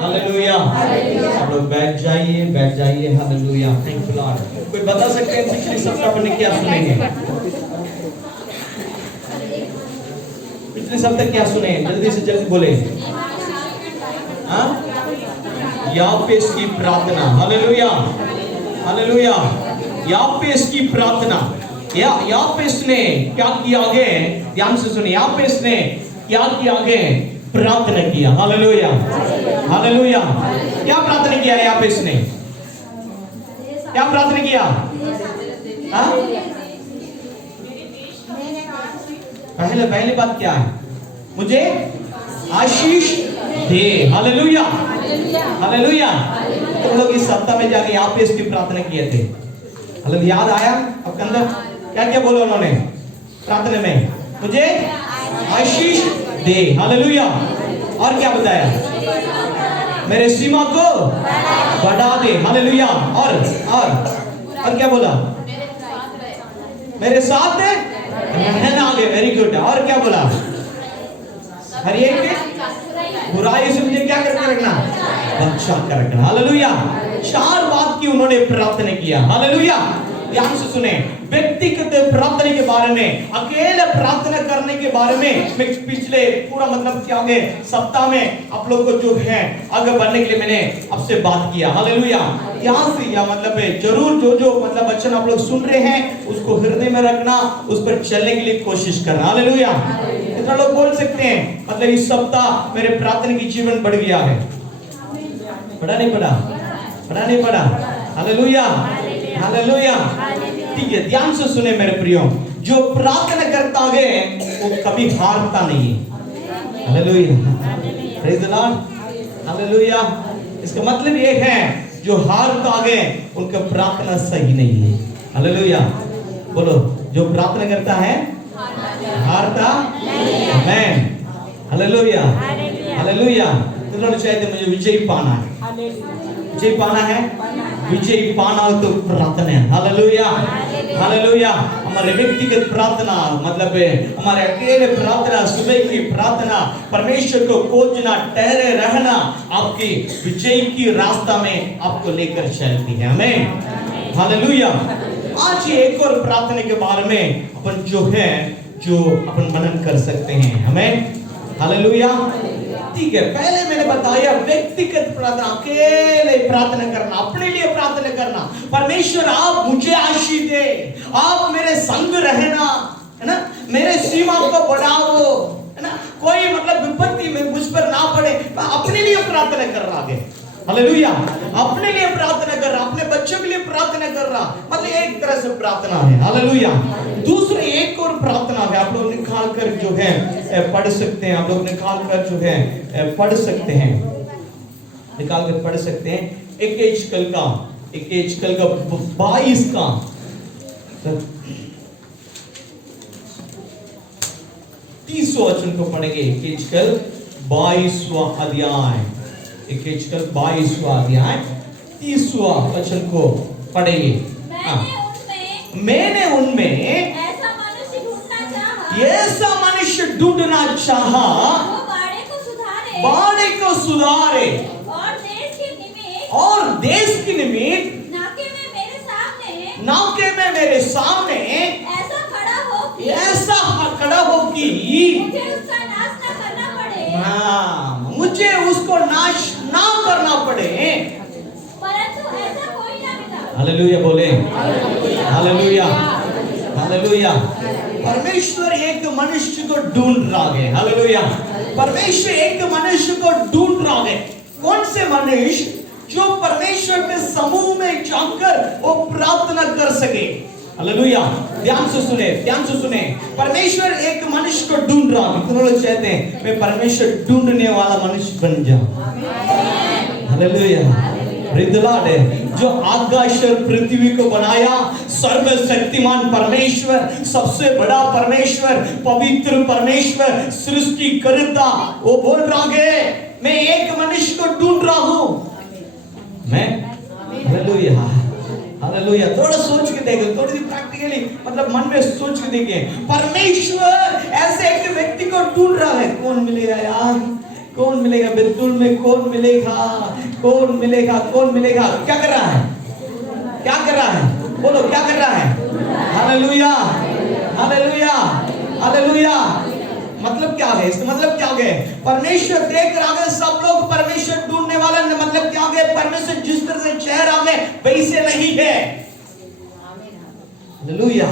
Hallelujah. आप लोग बैठ जाइए। Hallelujah, thank you Lord. कोई बता सकते हैं पिछले सप्ताह अपने क्या सुनेंगे? पिछले सप्ताह क्या सुने? जल्दी बोले। हाँ, यापेस की प्रार्थना। Hallelujah, hallelujah. यापेस की प्रार्थना। यापेस ने क्या किया आगे? ध्यान से सुनिए। यापेस ने क्या किया आगे? प्रार्थना किया। Hallelujah, hallelujah. क्या प्रार्थना किया यापेस ने? क्या प्रार्थना किया? हाँ? पहले बात क्या है? मुझे आशीष दे। Hallelujah, hallelujah. तुम लोग इस सप्ताह में जाके यापेस की प्रार्थना किए थे। हालेलुया, याद आया आपके अंदर? क्या क्या बोला उन्होंने प्रार्थना में? मुझे आशीष दे। हालेलुया। और क्या बताया? मेरे सीमा को बढ़ा दे। हालेलुया। और क्या बोला? मेरे साथ रहना दे। Very good. और क्या बोला? हर एक बुराई से मुझे क्या करके रखना? बचा कर रखना। हालेलुया। 4 बात की उन्होंने प्रार्थना किया। हालेलुया। ध्यान से सुने। व्यक्तिगत प्रार्थना के बारे में, अकेले प्रार्थना करने के बारे में मैं पिछले पूरा क्या हो गए सप्ताह में आप लोगों को जो है आगे बढ़ने के लिए मैंने आपसे बात किया। हालेलुया। यहाँ से या जरूर जो वचन आप लोग सुन रहे हैं उसको हृदय में रखना, उस पर चलने के लिए कोशिश करना। हालेलुया। कितना लोग बोल सकते हैं इस सप्ताह मेरे प्रार्थना की जीवन बढ़ गया है? पढ़ा नहीं पढ़ा? Hallelujah, hallelujah. ठीक है, ध्यान से सुने मेरे प्रियो। जो प्रार्थना करता है वो कभी हारता नहीं है। Hallelujah, praise the lord. Hallelujah. इसका मतलब ये है जो हारता है उनका प्रार्थना सही नहीं है। हालेलुया। बोलो, जो प्रार्थना करता है हारता नहीं। Hallelujah, hallelujah. तो चाहते मुझे विजय पाना है। विजय पाना है, विजय पाना हो तो प्रार्थना है। Hallelujah, hallelujah. हमारे व्यक्तिगत प्रार्थना हमारे अकेले प्रार्थना, सुबह की प्रार्थना, परमेश्वर को खोजना, ठहरे रहना आपकी विजय की रास्ता में आपको लेकर चलती है। आमीन, हालेलुया। आज एक और प्रार्थना के बारे में अपन जो अपन मनन कर सकते हैं। हमें हालेलुया। ठीक है, पहले मैंने बताया व्यक्तिगत प्रार्थना, अकेले प्रार्थना करना, अपने लिए प्रार्थना करना। परमेश्वर आप मुझे आशीष दे, आप मेरे संग रहना, है ना, मेरे सीमा को बढ़ाओ, है ना, कोई विपत्ति में मुझ पर ना पड़े। मैं अपने लिए प्रार्थना कर रहा है। हालेलुया। अपने लिए प्रार्थना कर रहा, अपने बच्चों के लिए प्रार्थना कर रहा, एक तरह से प्रार्थना है। हालेलुया। दूसरे एक और प्रार्थना है, आप लोग निकाल कर जो है पढ़ सकते हैं। आप लोग निकाल कर जो है पढ़ सकते हैं, निकाल कर पढ़ सकते हैं। एकेजकल का 22 का 30वां वचन को पढ़ेंगे। एकेजकल 22वां अध्याय, एकेजकल 22वां अध्याय 30वां वचन को पढ़ेंगे। मैंने उनमें ऐसा मनुष्य ढूंढना चाहा बाड़े को सुधारे और देश की निमित्त नाके में मेरे सामने ऐसा खड़ा हो कि मुझे उसको नाश ना करना पड़े। परंतु ऐसा कोई ना मिला। हालेलुया बोले। Hallelujah, hallelujah. परमेश्वर एक मनुष्य को ढूंढ रहा है। हालेलुया। परमेश्वर एक मनुष्य को ढूंढ रहा है। कौन से मनुष्य? जो परमेश्वर के समूह में जाकर वो प्रार्थना कर सके। हालेलुया। ध्यान से सुने। परमेश्वर एक मनुष्य को ढूंढ रहा है। कितने लोग चाहते हैं मैं परमेश्वर ढूंढने वाला मनुष्य बन जाऊं? हालेलुया। जो आकाश और पृथ्वी को बनाया, सर्वशक्तिमान परमेश्वर, सबसे बड़ा परमेश्वर, पवित्र परमेश्वर, सृष्टि करता, वो बोल रहा है मैं एक मनुष्य को ढूंढ रहा हूं। मैं हालेलुया, हालेलुया। थोड़ा सोच के देखें, थोड़ी सी प्रैक्टिकली मन में सोच के देखें। परमेश्वर ऐसे एक व्यक्ति को ढूंढ रहा है। कौन मिलेगा यार? कौन मिलेगा बितुल में, कौन मिलेगा, कौन मिलेगा, कौन मिलेगा। क्या कर रहा है, क्या कर रहा है, बोलो क्या कर रहा है। Hallelujah, hallelujah, hallelujah. मतलब क्या है, इसका मतलब क्या है, परमेश्वर देख रहा है सब लोग परमेश्वर ढूंढने वाला, मतलब क्या है, परमेश्वर जिस तरह से चेहर आ गए वैसे नहीं है। हालेलुया।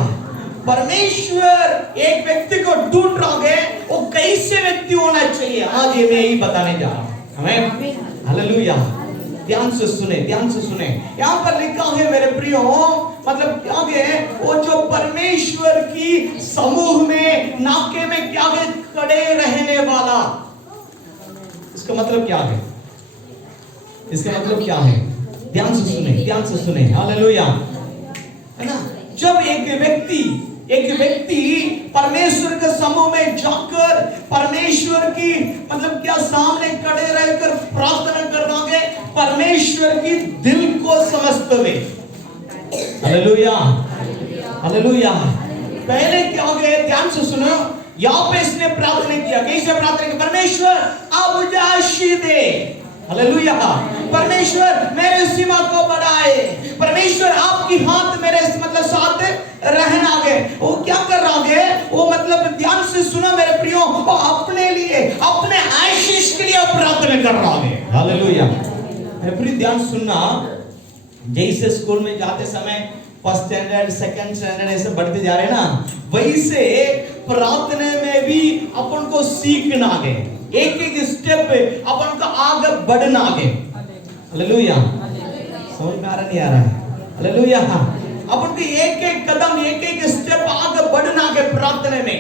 परमेश्वर एक व्यक्ति को ढूंढ रहा है, वो कैसे व्यक्ति होना चाहिए, आज ये मैं यही बताने जा रहा हूं। आमीन, हालेलुया। ध्यान से सुने, ध्यान से सुने। यहां पर लिखा है मेरे प्रियो, मतलब क्या है, वो जो परमेश्वर की समूह में नाके में क्या है, खड़े रहने वाला। इसका मतलब क्या है, इसका मतलब क्या है, ध्यान से सुने, ध्यान से सुने। हालेलुया, है ना। जब एक व्यक्ति परमेश्वर के समूह में जाकर परमेश्वर की मतलब क्या सामने खड़े रहकर प्रार्थना कर रहा है, परमेश्वर की दिल को समझते हुए। Hallelujah, hallelujah. पहले क्या हो गया, ध्यान से सुनो। यहाँ पे इसने प्रार्थना किया, कैसे प्रार्थना की, परमेश्वर आप मुझे आशीष दे। हालेलुया। परमेश्वर मेरे सीमा को बढ़ाए, परमेश्वर आपकी हाथ मेरे मतलब साथ रहना है। वो क्या कर रहा है, वो मतलब ध्यान से सुनो मेरे प्रियो, वो अपने लिए, अपने आशीष के लिए प्रार्थना कर रहा है। हालेलुया। मेरे प्रिय ध्यान सुनना, जैसे स्कूल में जाते समय फर्स्ट स्टैंडर्ड, सेकंड स्टैंडर्ड ऐसे बढ़ते जा रहे हैं ना, वैसे प्रार्थना में भी अपन को सीखना है, एक एक स्टेप अपन को आगे बढ़ना है। हालेलुया। समझ में आ रहा नहीं आ रहा है। हालेलुया। अपन को एक एक कदम, एक एक स्टेप आगे बढ़ना है प्रार्थना में।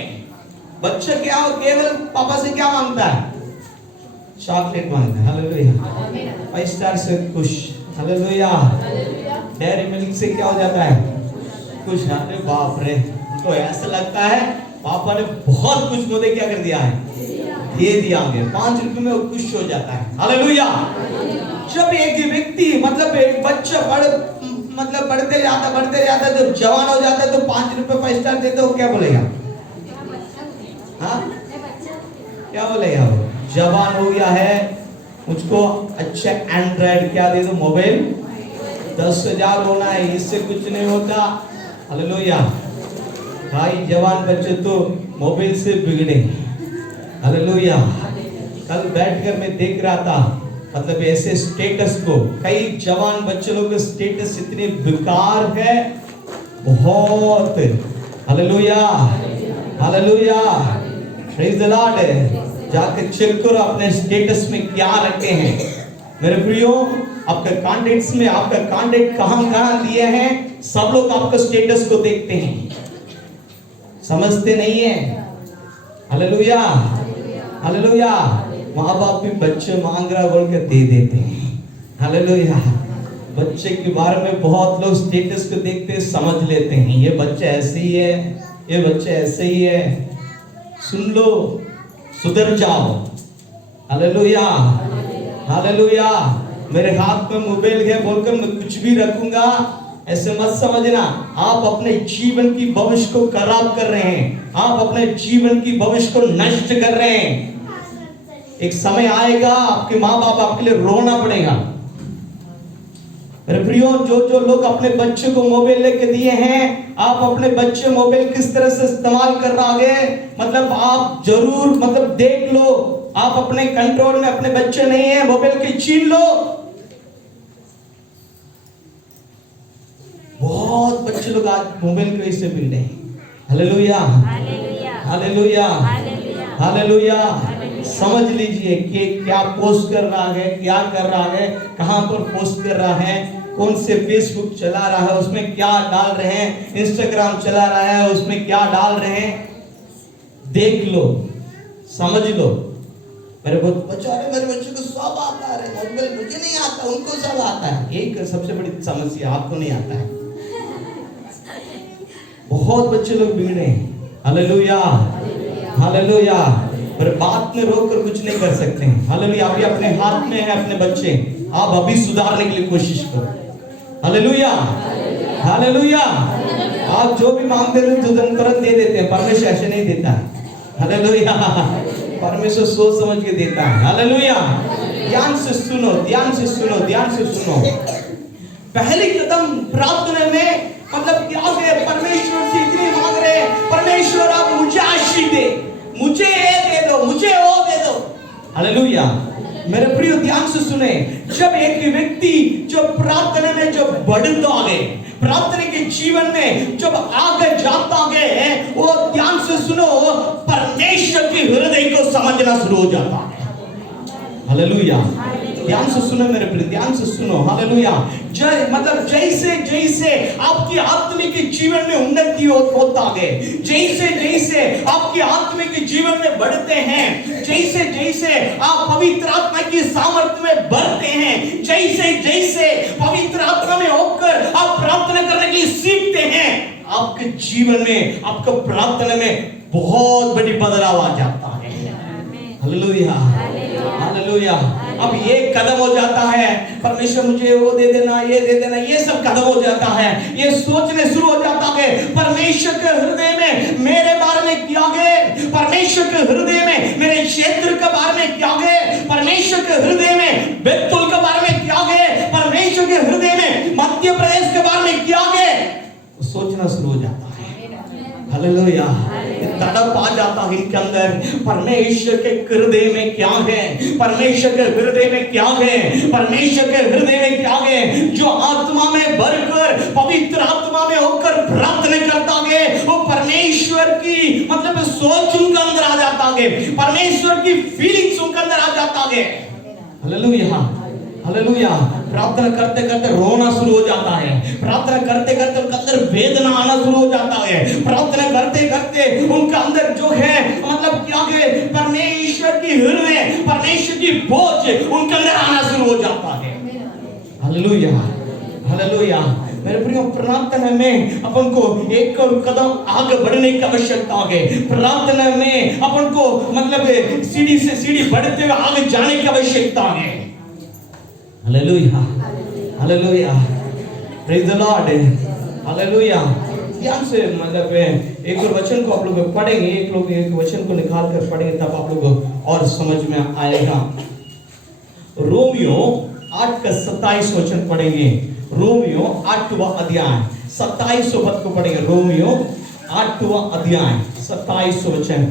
बच्चे क्या हो, केवल पापा से क्या मांगता है, चॉकलेट मांगता है। हालेलुया। 5 स्टार से खुश। हालेलुया। डेयरी मिल्क से क्या हो जाता है, खुश। अरे बाप रे, तो ऐसा लगता है पापा ने बहुत कुछ मुझे क्या कर दिया है, दे दिया है। 5 रुपए में वो खुश हो जाता है। हालेलुया। जब एक व्यक्ति मतलब एक बच्चा बढ़ते जाता, जब जवान हो जाता है तो 5 रुपए 5 स्टार देते हो, क्या बोलेगा, हाँ क्या बोलेगा, वो जवान हो गया है, मुझको अच्छा एंड्रॉइड क्या दे दो, मोबाइल 10,000 होना है, इससे कुछ नहीं होता। हालेलुया। भाई जवान बच्चे तो मोबाइल से बिगड़े। हालेलुया। कल बैठकर मैं देख रहा था, मतलब ऐसे स्टेटस को, कई जवान बच्चे लोग के स्टेटस इतने बेकार है, बहुत। Hallelujah, hallelujah, praise the Lord. जाकर चेक करो अपने स्टेटस में क्या रखे हैं मेरे प्रियो। आपका कॉन्टेक्ट्स में आपका कॉन्टेक्ट कहां दिए हैं, सब लोग आपका स्टेटस को देखते हैं, समझते नहीं है। Hallelujah, hallelujah. माँ बाप भी बच्चे मांग रहा बोल के दे देते हैं। हालेलुया। बच्चे के बारे में बहुत लोग स्टेटस को देखते समझ लेते हैं, ये बच्चा ऐसे ही है, ये बच्चा ऐसे ही है। सुन लो, सुधर जाओ। Hallelujah, hallelujah. मेरे हाथ में मोबाइल है बोलकर मैं कुछ भी रखूंगा, ऐसे मत समझना। आप अपने जीवन की भविष्य को खराब कर रहे हैं, आप अपने जीवन की भविष्य को नष्ट कर रहे हैं। एक समय आएगा आपके माँ बाप आपके लिए रोना पड़ेगा। मेरे प्रियो, जो लोग अपने बच्चे को मोबाइल लेके दिए हैं, आप अपने बच्चे मोबाइल किस तरह से इस्तेमाल कर रहा है, मतलब आप जरूर मतलब देख लो। आप अपने कंट्रोल में अपने बच्चे नहीं है, मोबाइल की छीन लो। बहुत बच्चे लोग आज मोबाइल के वजह से बिगड़े हैं। Hallelujah, hallelujah, hallelujah. समझ लीजिए कि क्या पोस्ट कर रहा है, क्या कर रहा है, कहां पर पोस्ट कर रहा है, कौन से फेसबुक चला रहा है, उसमें क्या डाल रहे हैं, इंस्टाग्राम चला रहा है, उसमें क्या डाल रहे हैं, देख लो, समझ लो। मेरे बच्चे को सब आता है, मोबाइल मुझे नहीं आता, उनको सब आता है। यही सबसे बड़ी समस्या, आपको नहीं आता है। बहुत बच्चे लोग बिगड़े हैं। Hallelujah, hallelujah. पर बात में रोककर कुछ नहीं कर सकते हैं। हालेलुया। अभी अपने हाथ में है अपने बच्चे, आप अभी सुधारने के लिए कोशिश करो। Hallelujah, hallelujah. आप जो भी मांगते थे तुरंत दे देते हैं, परमेश्वर ऐसे नहीं देता है। हालेलुया, परमेश्वर सोच समझ के देता है। हालेलुया। ध्यान से सुनो, ध्यान से सुनो, ध्यान से सुनो। पहली कदम प्रार्थना में मतलब क्या है? परमेश्वर से इतनी मांग रहे, परमेश्वर आप मुझे आशीष दे, मुझे ये दे दो, मुझे वो दे दो। हालेलुया। मेरे प्रिय ध्यान से सुने, जब एक व्यक्ति जो प्रार्थना में जो बढ़ता है, प्रार्थना के जीवन में जब आगे जाता है, वो ध्यान से सुनो, परमेश्वर के हृदय को समझना शुरू हो जाता है। हालेलुया। ध्यान से सुनो मेरे प्रिय, ध्यान से सुनो। हालेलुया। मतलब जैसे जैसे आपकी आत्मिक जीवन में उन्नति होता है, जैसे जैसे आपकी आत्मिक जीवन में बढ़ते हैं, जैसे जैसे आप पवित्र आत्मा की सामर्थ्य में बढ़ते हैं, जैसे जैसे पवित्र आत्मा में होकर आप प्रार्थना करने की सीखते हैं, आपके जीवन में, आपका प्रार्थना में बहुत बड़ी बदलाव आ जाता है। Hallelujah, hallelujah. अब ये कदम हो जाता है, परमेश्वर मुझे वो दे देना, ये दे देना, ये सब कदम हो जाता है। ये सोचने शुरू हो जाता है, परमेश्वर के हृदय में मेरे बारे में क्या है, परमेश्वर के हृदय में मेरे क्षेत्र के बारे में क्या है, परमेश्वर के हृदय में बैतूल के बारे में क्या है, परमेश्वर के हृदय में मध्य प्रदेश के बारे में क्या है, सोचना शुरू हो जाता है। हालेलुया। तड़प आ जाता है इनके अंदर, परमेश्वर के हृदय में क्या है, परमेश्वर के हृदय में क्या है, परमेश्वर के हृदय में क्या है। जो आत्मा में भरकर पवित्र आत्मा में होकर प्रार्थना करता है, वो परमेश्वर की मतलब सोच उनके अंदर आ जाता है, परमेश्वर की फीलिंग्स उनके अंदर आ जाता है। Hallelujah, hallelujah. प्रार्थना करते करते रोना शुरू हो जाता है, प्रार्थना करते करते उनके अंदर वेदना आना शुरू हो जाता है, प्रार्थना करते करते उनके अंदर जो है मतलब क्या है, परमेश्वर की हृदय, परमेश्वर की बोझ उनके अंदर आना शुरू हो जाता है। Hallelujah, hallelujah. मेरे प्रियो, प्रार्थना में अपन को एक और कदम आगे बढ़ने की आवश्यकता है। प्रार्थना में अपन को मतलब सीढ़ी से सीढ़ी बढ़ते हुए आगे जाने की आवश्यकता है। Hallelujah, hallelujah. Praise the lord. Hallelujah. ध्यान से मतलब एक और वचन को आप लोग पढ़ेंगे, एक वचन को निकाल कर पढ़ेंगे, तब आप लोग और समझ में आएगा। रोमियो 8 का 27 वचन पढ़ेंगे। रोमियो 8वां अध्याय 27 पद को पढ़ेंगे। रोमियो 8वां अध्याय 27 वचन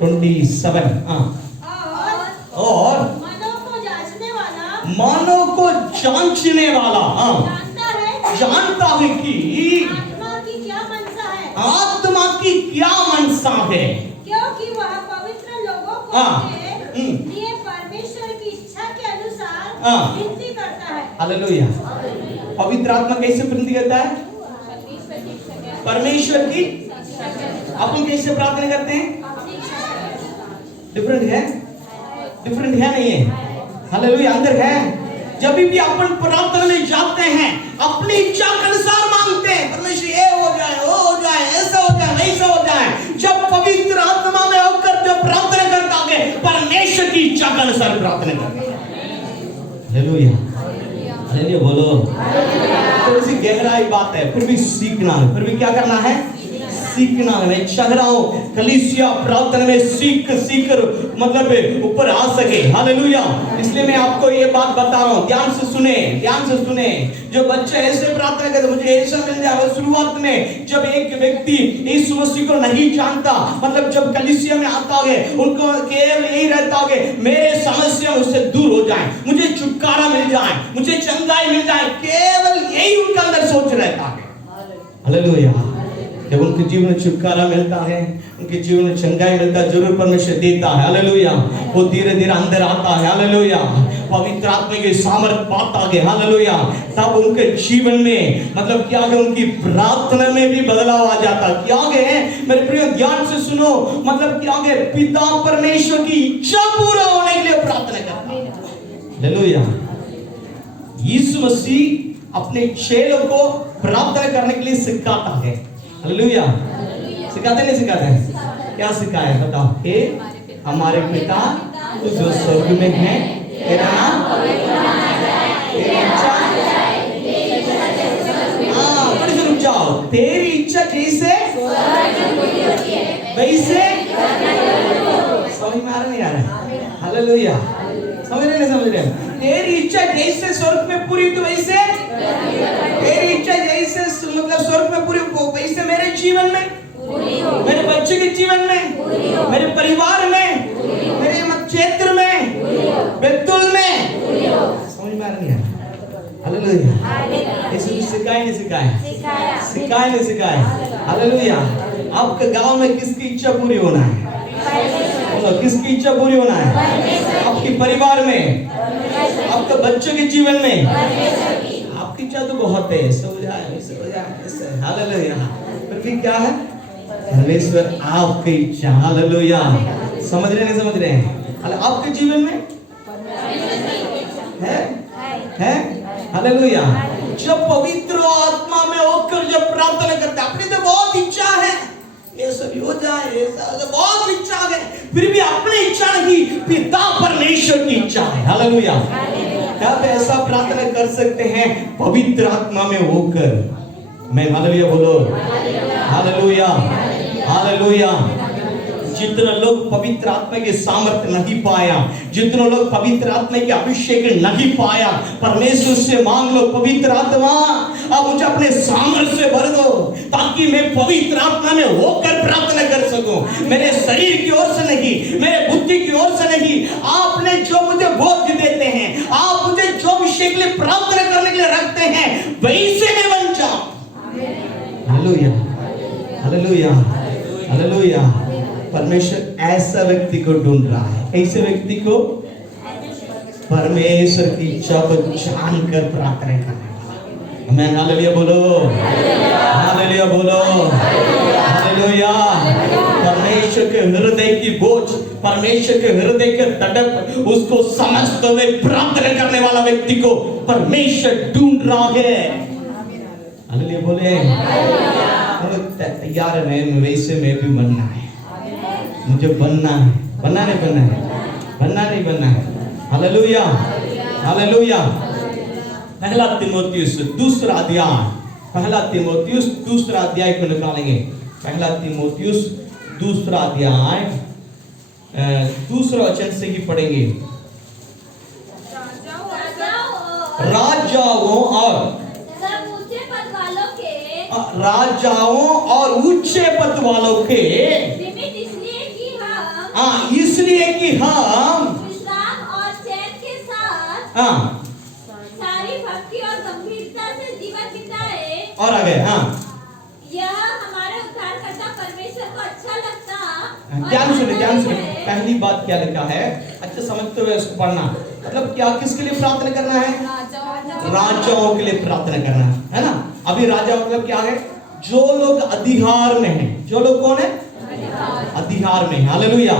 27। और मानव को जांचने वाला जानता है कि आत्मा की क्या मनसा है, आत्मा की क्या मनसा है, क्योंकि वह पवित्र लोगों के लिए परमेश्वर की इच्छा के अनुसार विनती करता है। हालेलुया। पवित्र आत्मा कैसे विनती करता है? परमेश्वर की। अपन कैसे प्रार्थना करते हैं? डिफरेंट है, डिफरेंट है नहीं है? हालेलुया, अंदर है। जब भी अपन प्रार्थना में जाते हैं, अपनी इच्छा के अनुसार मांगते हैं, परमेश्वर ये हो जाए, वो हो जाए, ऐसा हो जाए, वैसा हो जाए। जब पवित्र आत्मा में होकर जब प्रार्थना करता है, परमेश्वर की इच्छा के अनुसार प्रार्थना करता है। हालेलुया, हालेलुया बोलो। तो ऐसी गहराई बात है, फिर भी सीखना है, फिर भी क्या करना है? सीखना है। मैं चाह रहा हूं कलीसिया प्रार्थना में सीख मतलब ऊपर आ सके। हालेलुया। इसलिए मैं आपको ये बात बता रहा हूं, ध्यान से सुने, ध्यान से सुने। जो बच्चे ऐसे प्रार्थना करते, मुझे ऐसा मिल जाए। शुरुआत में जब एक व्यक्ति यीशु मसीह को नहीं जानता, मतलब जब कलीसिया में आता है, उनको केवल यही रहता है, मेरे समस्या मुझसे दूर हो जाए, मुझे छुटकारा मिल जाए, मुझे चंगाई मिल जाए, केवल यही उनके अंदर सोच रहता है। हालेलुया। जब उनके जीवन में छुटकारा मिलता है, उनके जीवन में चंगाई मिलता है, जरूर परमेश्वर देता है। हालेलुया। वो धीरे धीरे अंदर आता है। हालेलुया। पवित्र आत्मा की सामर्थ पाता है। हालेलुया। तब उनके जीवन में मतलब क्या है, उनकी प्रार्थना में भी बदलाव आ जाता। क्या है मेरे प्रिय, ध्यान से सुनो, मतलब क्या है, पिता परमेश्वर की इच्छा पूरा होने के लिए प्रार्थना करता है। हालेलुया। यीशु मसीह अपने चेलों को प्रार्थना करने के लिए सिखाता है। हालेलुया। सिखाते नहीं सिखाते? क्या सिखाया बताओ? हे हमारे पिता तू जो स्वर्ग में है, तेरा नाम तेरी इच्छा, बड़ी से रुक जाओ, तेरी इच्छा जैसे वैसे, समझ में आ रहा हालेलुया। समझ रहे नहीं समझ रहे? तेरी इच्छा जैसे स्वर्ग में पूरी तो वैसे, तेरी इच्छा जैसे मतलब स्वर्ग में पूरी वैसे मेरे जीवन में, मेरे बच्चे के जीवन में, मेरे परिवार में, मेरे क्षेत्र में, बेतुल में। समझ में आ रही है? हालेलुया। यीशु ने सिखाया नहीं सिखाया? सिखाया नहीं सिखाया? हालेलुया। आपके गांव में किसकी इच्छा पूरी होना है? किसकी इच्छा पूरी होना है? आपके परिवार में, आपके बच्चों के जीवन में। आपकी इच्छा तो बहुत है, सो जाए। हालेलुया। पर फिर क्या है? परमेश्वर आपकी इच्छा, हालेलुया। समझ रहे नहीं समझ रहे हैं? आपके जीवन में है हालेलुया। जब पवित्र आत्मा में होकर जब प्रार्थना करते हैं, अपनी तो बहुत इच्छा है ये सब हो जाए, ऐसा बहुत इच्छा है, फिर भी अपनी इच्छा नहीं, पिता परमेश्वर की इच्छा है। हालेलुया। तब ऐसा प्रार्थना कर सकते हैं पवित्र आत्मा में होकर। मैं हालेलुया बोलो, हालेलुया हालेलुया। जितने लोग पवित्र आत्मा के सामर्थ्य नहीं पाया, जितने लोग पवित्र आत्मा के अभिषेक नहीं पाया, परमेश्वर से मांग लो, पवित्र आत्मा अब मुझे अपने सामर्थ्य से भर दो, ताकि मैं पवित्र आत्मा में होकर प्रार्थना कर सकूं। मेरे शरीर की ओर से नहीं, मेरे बुद्धि की ओर से नहीं, आपने जो मुझे बोध देते हैं, आप मुझे जो अभिषेक के लिए प्रार्थना करने के लिए रखते हैं, वैसे मैं बन जाऊं। Hallelujah hallelujah hallelujah. परमेश्वर ऐसा व्यक्ति को ढूंढ रहा है। ऐसे व्यक्ति को परमेश्वर की इच्छा को जानकर प्रार्थना करना। मैं हालेलुया बोलो, हालेलुया बोलो, हालेलुया। परमेश्वर के हृदय की बोझ, परमेश्वर के हृदय के तड़प, उसको समझते हुए प्रार्थना करने वाला व्यक्ति को परमेश्वर ढूंढ रहा है। हालेलुया बोले। तैयार है, मैं वैसे मैं भी बनना है, मुझे बनना है, बनना नहीं बनना है, बनना नहीं बनना है। Hallelujah hallelujah. पहला तीमुथियुस दूसरा अध्याय, पहला तीमुथियुस दूसरा अध्याय को निकालेंगे। पहला तीमुथियुस दूसरा अध्याय दूसरा वचन से ही पढ़ेंगे। राजाओं और राजाओं और ऊंचे पद वालों के इसलिए कि हम विश्राम और चैन के साथ सारी भक्ति और गंभीरता से जीवन बिताए। और आगे यह हमारे उद्धारकर्ता परमेश्वर को अच्छा लगता। ध्यान सुने। पहली बात क्या लिखा है, अच्छा समझते हुए इसको पढ़ना। मतलब क्या, किसके लिए प्रार्थना करना है? राजाओं के लिए प्रार्थना करना है ना। अभी राजा मतलब क्या है? जो लोग अधिकार में हैं। जो लोग कौन है? अधिकार में। हालेलुया।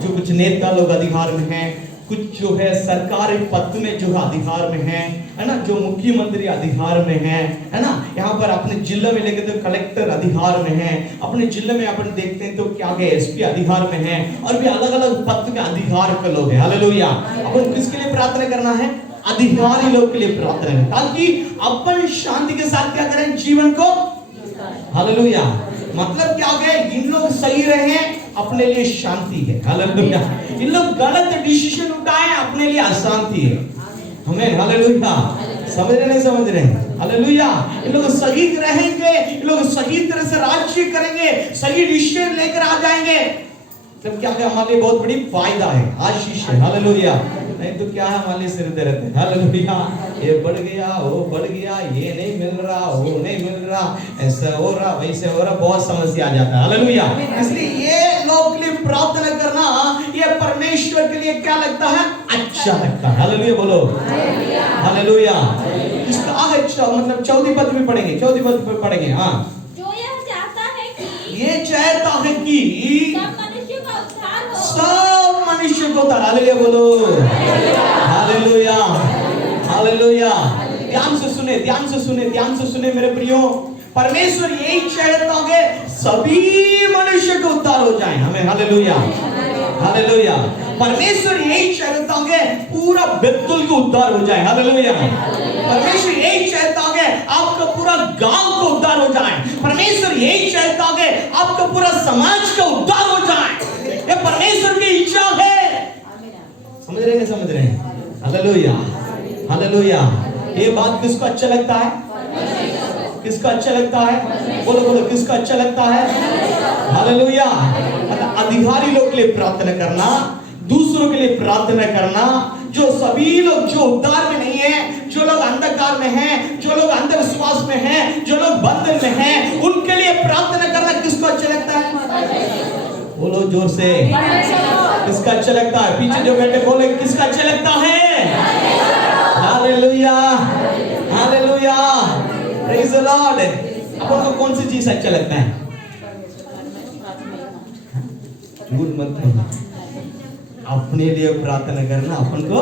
जो कुछ नेता लोग अधिकार में हैं, कुछ जो है सरकारी पद में जो अधिकार में है ना, जो मुख्यमंत्री अधिकार में है ना। यहाँ पर अपने जिले में लेके तो कलेक्टर अधिकार में है, अपने जिले में अपन देखते हैं तो क्या है, एसपी अधिकार में है, और भी अलग अलग पद के अधिकार के लोग हैं। हालेलुया। अपन किसके लिए प्रार्थना करना है? अधिकारी लोग के लिए प्रार्थना है, ताकि अपन शांति के साथ क्या करें? जीवन को। हालेलुया। मतलब क्या हो गया? इन लोग सही रहे, अपने लिए शांति है। हालेलुया। इन लोग गलत डिसीजन उठाए, अपने लिए अशांति है। हमें हालेलुया। समझ रहे नहीं समझ रहे? हालेलुया। इन लोग सही रहेंगे, इन लोग सही तरह से राज्य करेंगे, सही डिसीजन लेकर आ जाएंगे, तब क्या है? हमारे लिए बहुत बड़ी फायदा है, आशीष है। हालेलुया। नहीं तो क्या है, हमारे सिर दे रहते हैं। हालेलुया। ये बढ़ गया, वो बढ़ गया, ये नहीं मिल रहा, वो नहीं मिल रहा, ऐसा हो रहा, वैसे हो रहा, बहुत समस्या आ जाता है। हालेलुया। इसलिए ये लोग के लिए प्रार्थना करना, ये परमेश्वर के लिए क्या लगता है? अच्छा लगता है। हालेलुया बोलो, हालेलुया। इसका आगे मतलब 14 पद में पढ़ेंगे, 14 पद में पढ़ेंगे। हाँ, जो यह चाहता है कि ये चाहता है कि सब मनुष्य का उद्धार हो। सब मनुष्य को उद्धार। हालेलुया बोलो, हालेलुया हालेलुया। ध्यान से सुने, ध्यान से सुने, ध्यान से सुने मेरे प्रियो। परमेश्वर यही चाहता है सभी मनुष्य को उद्धार हो जाए। हमें हालेलुया हालेलुया। परमेश्वर यही चाहता है पूरा बेतुल को उद्धार हो जाए। हालेलुया। परमेश्वर यही चाहता है आपका पूरा गांव को उद्धार हो जाए। परमेश्वर यही चाहता है आपका पूरा समाज का उद्धार हो जाए। ये परमेश्वर की इच्छा है। रहे नहीं समझ रहे हैं? Hallelujah, hallelujah. ये बात किसको अच्छा लगता है? किसको अच्छा लगता है? बोलो बोलो, किसको अच्छा लगता है? हालेलुया। अधिकारी लोग के लिए प्रार्थना करना, दूसरों के लिए प्रार्थना करना, जो सभी लोग जो उद्धार में नहीं है, जो लोग अंधकार में हैं, जो लोग अंधविश्वास में हैं, जो लोग बंधन में हैं, उनके लिए प्रार्थना करना किसको अच्छा लगता है? बोलो जोर से, किसका अच्छा लगता है? पीछे जो बैठे बोले किसका अच्छा लगता है? Hallelujah, hallelujah, praise the lord. अपन को कौन सी चीज अच्छा लगता है? झूठ मत बोलना, अपने लिए प्रार्थना करना अपन को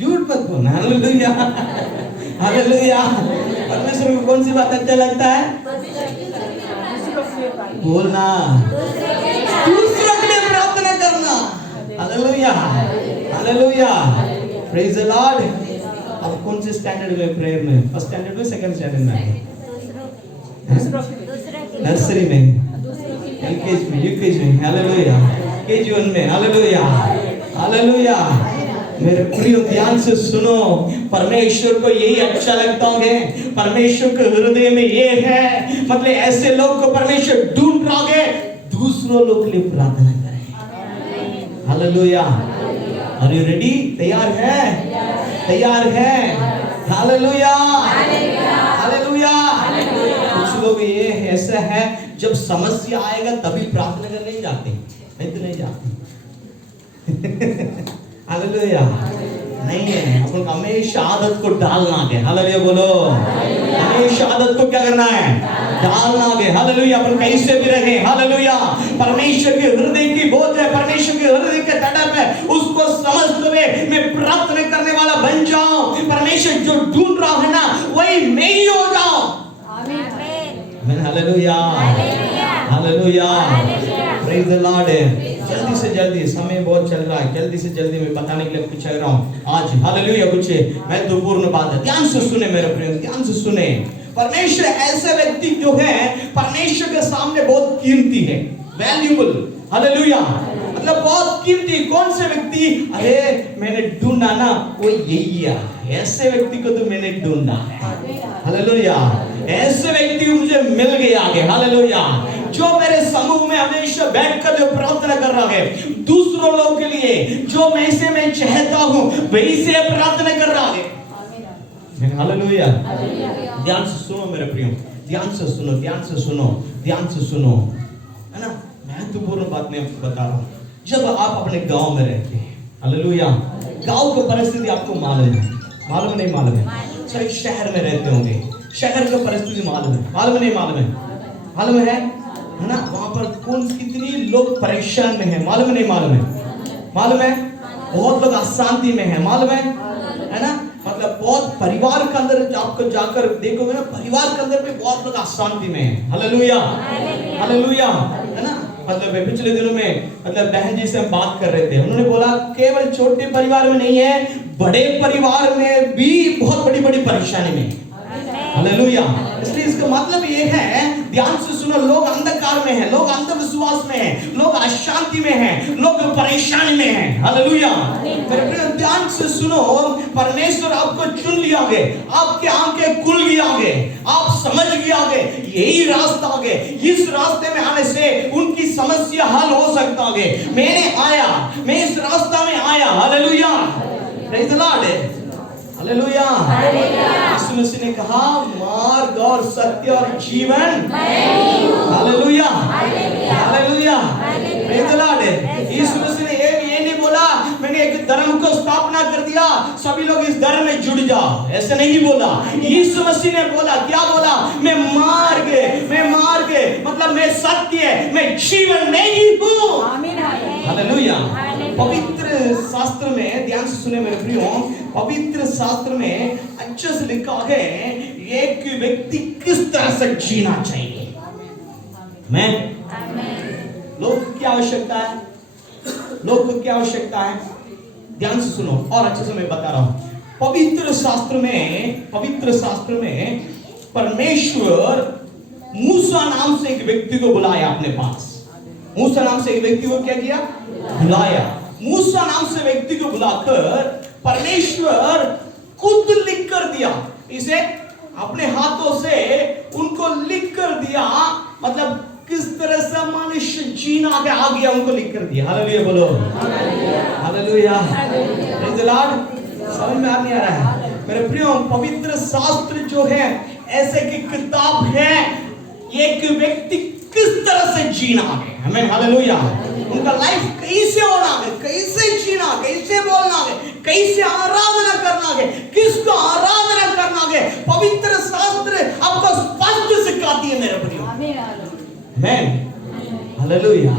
झूठ मत बोलना। Hallelujah, hallelujah. परमेश्वर को कौन सी बात अच्छा लगता है? बोलना, दूसरों के लिए प्रार्थना करना। Hallelujah, hallelujah, praise the Lord. अब कौन से स्टैंडर्ड में प्रेयर में? फर्स्ट स्टैंडर्ड में, सेकंड स्टैंडर्ड में? नर्सरी में, एलकेजी में, यूकेजी में? हालेलुया, केजी 1 में? Hallelujah, hallelujah. मेरे प्रियो ध्यान से सुनो, परमेश्वर को यही अच्छा लगता होगा, परमेश्वर के हृदय में ये है, मतलब ऐसे लोग को परमेश्वर ढूंढ रहा है, दूसरों लोग के लिए प्रार्थना करें। हालेलुया। Are you ready? तैयार है? तैयार है? Hallelujah, hallelujah. कुछ लोग ये ऐसा है, जब समस्या आएगा तभी प्रार्थना करने नहीं जाते, नहीं तो नहीं जाते। हालेलुया, नहीं है। अपन हमेशा आदत को डालना है। हालेलुया बोलो, हमेशा आदत को क्या करना है? डालना है। हालेलुया। अपन कैसे भी रहे, हालेलुया, परमेश्वर के हृदय की बोझ है, परमेश्वर के हृदय के तड़प है, उसको समझते हुए मैं प्रार्थना करने वाला बन जाऊं। परमेश्वर जो ढूंढ रहा है ना, वही मैं ही हो जाऊं। आमीन, hallelujah, hallelujah, praise the Lord. जल्दी से जल्दी, समय बहुत चल रहा है, जल्दी से जल्दी मैं बताने के लिए कुछ कह रहा हूँ आज। हालेलुया, कुछ महत्वपूर्ण बात है, ध्यान से सुने मेरे प्रिय, ध्यान से सुने। परमेश्वर ऐसे व्यक्ति जो है परमेश्वर के सामने बहुत कीमती है, वैल्यूएबल। हालेलुया, मतलब बहुत कीमती। कौन से व्यक्ति? अरे मैंने ढूंढा ना, वो यही है, ऐसे व्यक्ति को तो मैंने ढूंढा है। हालेलुया, ऐसे व्यक्ति मुझे मिल गया आगे। हालेलुया, जो मेरे समूह में हमेशा बैठकर जो प्रार्थना कर रहा है, दूसरों लोगों के लिए जो मैं चाहता हूं वही से प्रार्थना कर रहा है। हालेलुया, ध्यान से सुनो मेरे प्रियो, ध्यान से सुनो, ध्यान से सुनो, ध्यान से सुनो, है ना? महत्वपूर्ण बात मैं आपको बता रहा हूँ। जब आप अपने गांव में रहते हैं, हालेलुया, गांव की परिस्थिति आपको मालूम है, मालूम नहीं मालूम है? सर शहर में रहते होंगे, शहर की परिस्थिति मालूम है, मालूम नहीं मालूम है? मालूम है ना? वहां पर कौन कितनी लोग परेशान में है, मालूम नहीं मालूम है? मालूम है? बहुत लोग अशांति में है, मालूम है ना? मतलब बहुत परिवार के अंदर आपको जाकर देखोगे ना, परिवार के अंदर भी बहुत लोग अशांति में है। हालेलुया, हालेलुया, है ना? मतलब पिछले दिनों में मतलब बहन जी से हम बात कर रहे थे, उन्होंने बोला केवल छोटे परिवार में नहीं है, बड़े परिवार में भी बहुत बड़ी बड़ी परेशानी में। हालेलुया, इसलिए इसका मतलब ये है, ध्यान से सुनो, लोग अंधकार में हैं, लोग अंधविश्वास में हैं, लोग अशांति में हैं, लोग परेशानी में हैं। हालेलुया, मेरे प्रिय ध्यान से सुनो, परमेश्वर आपको चुन लिया है, आपके आंखें खुल गया है, आप समझ गया है यही रास्ता है, इस रास्ते में आने से उनकी समस्या हल हो सकता है। मैं इस रास्ता में आया। Hallelujah, praise the lord, hallelujah. यीशु मसीह ने कहा मार्ग और सत्य और जीवन। Hallelujah, hallelujah, praise the lord. यीशु मसीह ने ये नहीं बोला मैंने एक धर्म को स्थापना कर दिया, सभी लोग इस धर्म में जुड़ जाओ, ऐसे नहीं बोला। यीशु मसीह ने बोला, क्या बोला? मैं मार्ग मतलब मैं सत्य, मैं जीवन में ही हूँ। हालेलुया। पवित्र शास्त्र में, ध्यान से सुने मेरे प्रियो, पवित्र शास्त्र में अच्छे से लिखा है एक व्यक्ति किस तरह से जीना चाहिए। मैं लोग की आवश्यकता है, लोग को क्या आवश्यकता है? ध्यान से सुनो और अच्छे से मैं बता रहा हूं। पवित्र शास्त्र में परमेश्वर मूसा नाम से एक व्यक्ति को बुलाया अपने पास। मूसा नाम से एक व्यक्ति को क्या किया? बुलाया। मूसा नाम से व्यक्ति को बुलाकर परमेश्वर खुद लिख कर दिया, इसे अपने हाथों से उनको लिख कर दिया, मतलब किस तरह से मनुष्य जीना के आ गया उनको लिख कर दिया। हालेलुया बोलो, हालेलुया, प्रेज़ द लॉर्ड। समझ में नहीं आ रहा है मेरे प्रियो? पवित्र शास्त्र जो है ऐसे की किताब है, एक व्यक्ति किस तरह से जीना है, हमें हालेलुया, उनका लाइफ कैसे होना है, कैसे जीना, कैसे बोलना है, कैसे आराधना करना है, किसको आराधना करना है, पवित्र शास्त्र आपको स्पष्ट सिखाती है मेरे प्रियो। Amen, hallelujah,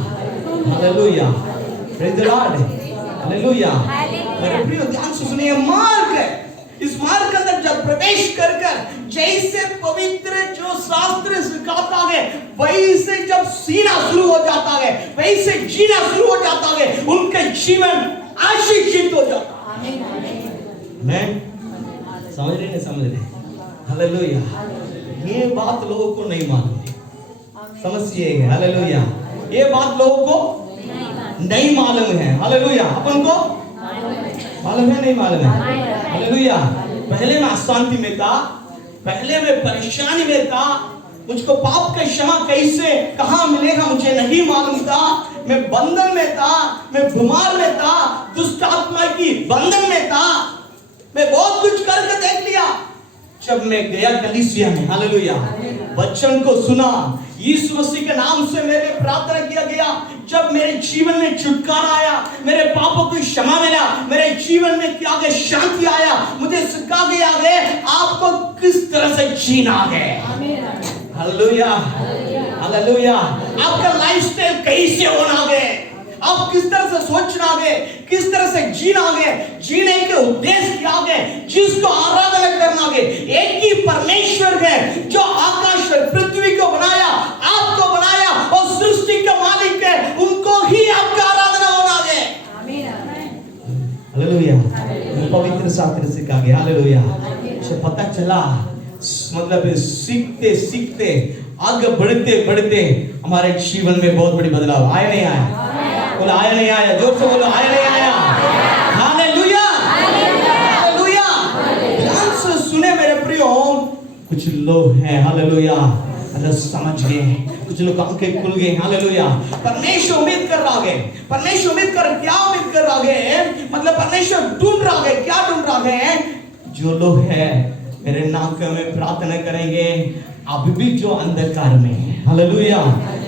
hallelujah, praise the lord, hallelujah. मेरे प्रियो ध्यान से सुनिए, मार्ग है, इस मार्ग के अंदर जब प्रवेश कर जैसे पवित्र जो शास्त्र सिखाता है वैसे जब सीना शुरू हो जाता है, वैसे जीना शुरू हो जाता है, उनके जीवन आशीषित हो जाता है। आमेन, समझ रहे नहीं समझ रहे? हालेलुया। ये बात लोगों को नहीं मालूम है, समझिए, हालेलुया, ये बात लोगों को नहीं मालूम है। हालेलुया, अपन को मालूम है, नहीं मालूम है? हालेलुया। पहले मैं अशांति में था, पहले मैं परेशानी में था, मुझको पाप का क्षमा कैसे कहां मिलेगा मुझे नहीं मालूम था, मैं बंधन में था, मैं बीमार में था, दुष्ट आत्मा की बंधन में था, मैं बहुत कुछ करके देख लिया। जब मैं गया कलीसिया में, हालेलुया, वचन को सुना, यीशु मसीह के नाम से मेरे प्रार्थना किया गया, जब मेरे जीवन में छुटकारा आया, मेरे पापों को क्षमा मिला, मेरे जीवन में क्या गया शांति आया, मुझे सिखा गया है आपको किस तरह से जीना है। Hallelujah, hallelujah. आपका लाइफस्टाइल कैसे होना है, आप किस तरह से सोचना है, किस तरह से जीना है, जीने के उद्देश्य क्या है, जिसको आराधना करना है, एक ही परमेश्वर है जो आकाश और पृथ्वी को बनाया, आपको बनाया और सृष्टि का मालिक है, उनको ही आपका आराधना होना है। हालेलुया, पवित्र शास्त्र से कहा गया, हालेलुया। से पता चला, मतलब सीखते सीखते आगे बढ़ते बढ़ते हमारे जीवन में बहुत बड़ी बदलाव आया, नहीं आया? बोला आया नहीं आया? जोर से बोलो, आया नहीं आया? Hallelujah, hallelujah. ध्यान से सुने मेरे प्रियो, कुछ लोग हैं हालेलुया समझ गए, कुछ लोग आंखें खुल गए, हालेलुया। परमेश्वर उम्मीद कर रहा है, परमेश्वर उम्मीद कर, क्या उम्मीद कर रहा है, मतलब परमेश्वर ढूंढ रहा है, क्या ढूंढ रहा है? जो लोग हैं मेरे नाम में प्रार्थना करेंगे, अभी भी जो अंधकार में है, हालेलुया,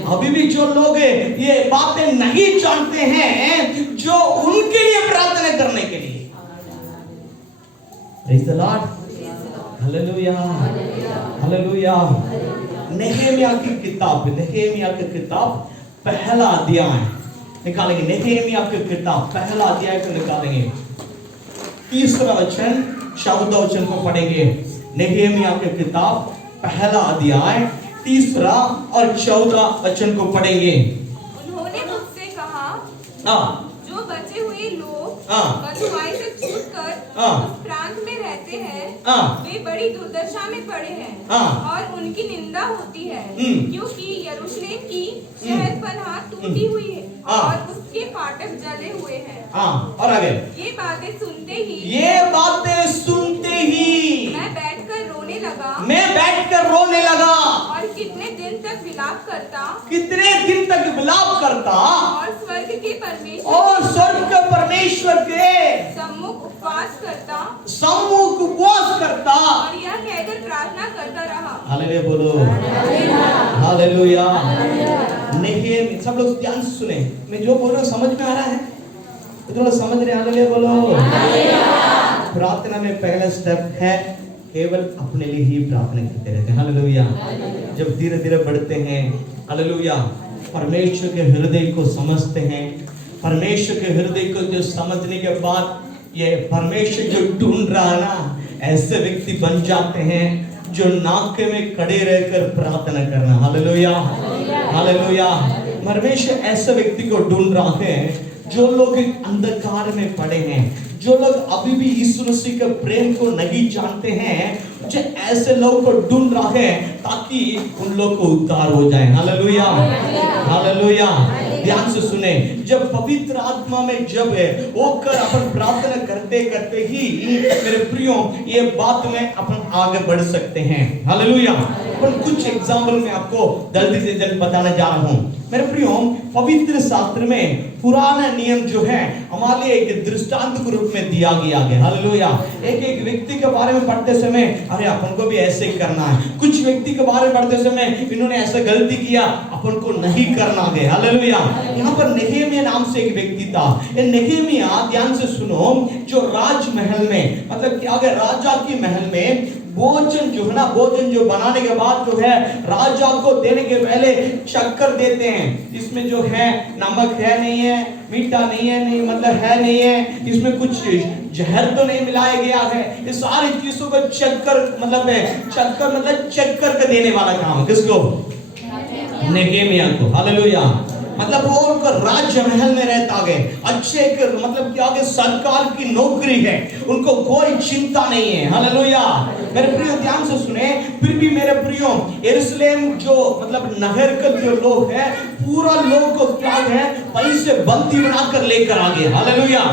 अभी भी जो लोग ये बातें नहीं जानते हैं, जो उनके लिए प्रार्थना करने के लिए, praise the lord, hallelujah, hallelujah. नेहेमिया की किताब, नेहेमिया की किताब पहला अध्याय निकालेंगे, नेहेमिया की किताब पहला अध्याय को निकालेंगे, तीसरा वचन, चौथा वचन को पढ़ेंगे। नेहेमिया की किताब पहला अध्याय तीसरा और चौथा वचन को पढ़ेंगे। उन्होंने मुझसे कहा, जो बचे हुए लोग बदुआई से छूटकर उस प्रांत में रहते हैं, वे बड़ी दुर्दशा में पड़े हैं और उनकी निंदा होती है, क्योंकि यरूशलेम की शहरपनाह टूटी हुई है और उसके फाटक जले हुए हैं। और आगे, ये बातें सुनते ही मैं बैठकर रोने लगा और कितने दिन तक विलाप करता और स्वर्ग के परमेश्वर के सम्मुख उपवास करता और यह कहकर प्रार्थना करता रहा। हालेलुया बोलो, हालेलुया। नेहेमिया, सब लोग ध्यान से सुने, मैं जो बोल रहा हूँ समझ में आ रहा है? तो लोग समझ रहे? हालेलुया बोलो। प्रार्थना में पहला स्टेप है केवल अपने लिए ही प्रार्थना करते रहते हैं, हालेलुया। जब धीरे धीरे बढ़ते हैं, हालेलुया, परमेश्वर के हृदय को समझते हैं, परमेश्वर के हृदय को जो समझने के बाद ये परमेश्वर जो ढूंढ रहा है ना, ऐसे व्यक्ति बन जाते हैं जो नाके में खड़े रहकर प्रार्थना करना, हालेलुया, हालेलुया। परमेश्वर ऐसे व्यक्ति को ढूंढ रहा है जो लोग अंधकार में पड़े हैं, जो लोग अभी भी यीशु मसीह के प्रेम को नहीं जानते हैं, जो ऐसे लोग को ढूंढ रहा है ताकि उन लोग को उद्धार हो जाए। Hallelujah, hallelujah. ध्यान से सुने, जब पवित्र आत्मा में जब होकर अपन प्रार्थना करते करते ही मेरे प्रियो ये बात में अपन आगे बढ़ सकते हैं। हालेलुया। पर कुछ एग्जाम्पल मैं आपको जल्दी से जल्दी बताने जा रहा हूँ। मेरे प्रियो, पवित्र शास्त्र में पुराना नियम जो है हमारे लिए एक दृष्टांत के रूप में दिया गया है। हालेलुया। एक एक व्यक्ति के बारे में पढ़ते समय अरे अपन को भी ऐसे ही करना है, कुछ व्यक्ति के बारे में पढ़ते समय इन्होंने ऐसा गलती किया, अपन को नहीं करना है। हालेलुया। यहाँ पर नेहेमिया नाम से एक व्यक्ति था। ये नेहेमिया, ध्यान से सुनो, जो राजमहल में मतलब क्या है, राजा की महल में भोजन जो है ना, भोजन जो बनाने के बाद जो है राजा को देने के पहले शक्कर देते हैं। इसमें जो है नमक है नहीं है, मीठा नहीं है, नहीं मतलब है नहीं है, इसमें कुछ जहर तो नहीं मिलाया गया है। ये सारी चीजों को चेक कर मतलब चेक करके देने वाला काम किसको? नेहेमिया को। हालेलुया। मतलब वो उनका राज्य महल में रहता गए, अच्छे मतलब क्या कि सरकार की नौकरी है, उनको कोई चिंता नहीं है। हालेलुया। मेरे प्रियो ध्यान से सुने, फिर भी मेरे प्रियो यरूशलेम जो मतलब नगर के जो लोग हैं, पूरा लोग को क्या है पैसे बंदी बनाकर लेकर आ गए। हालेलुया।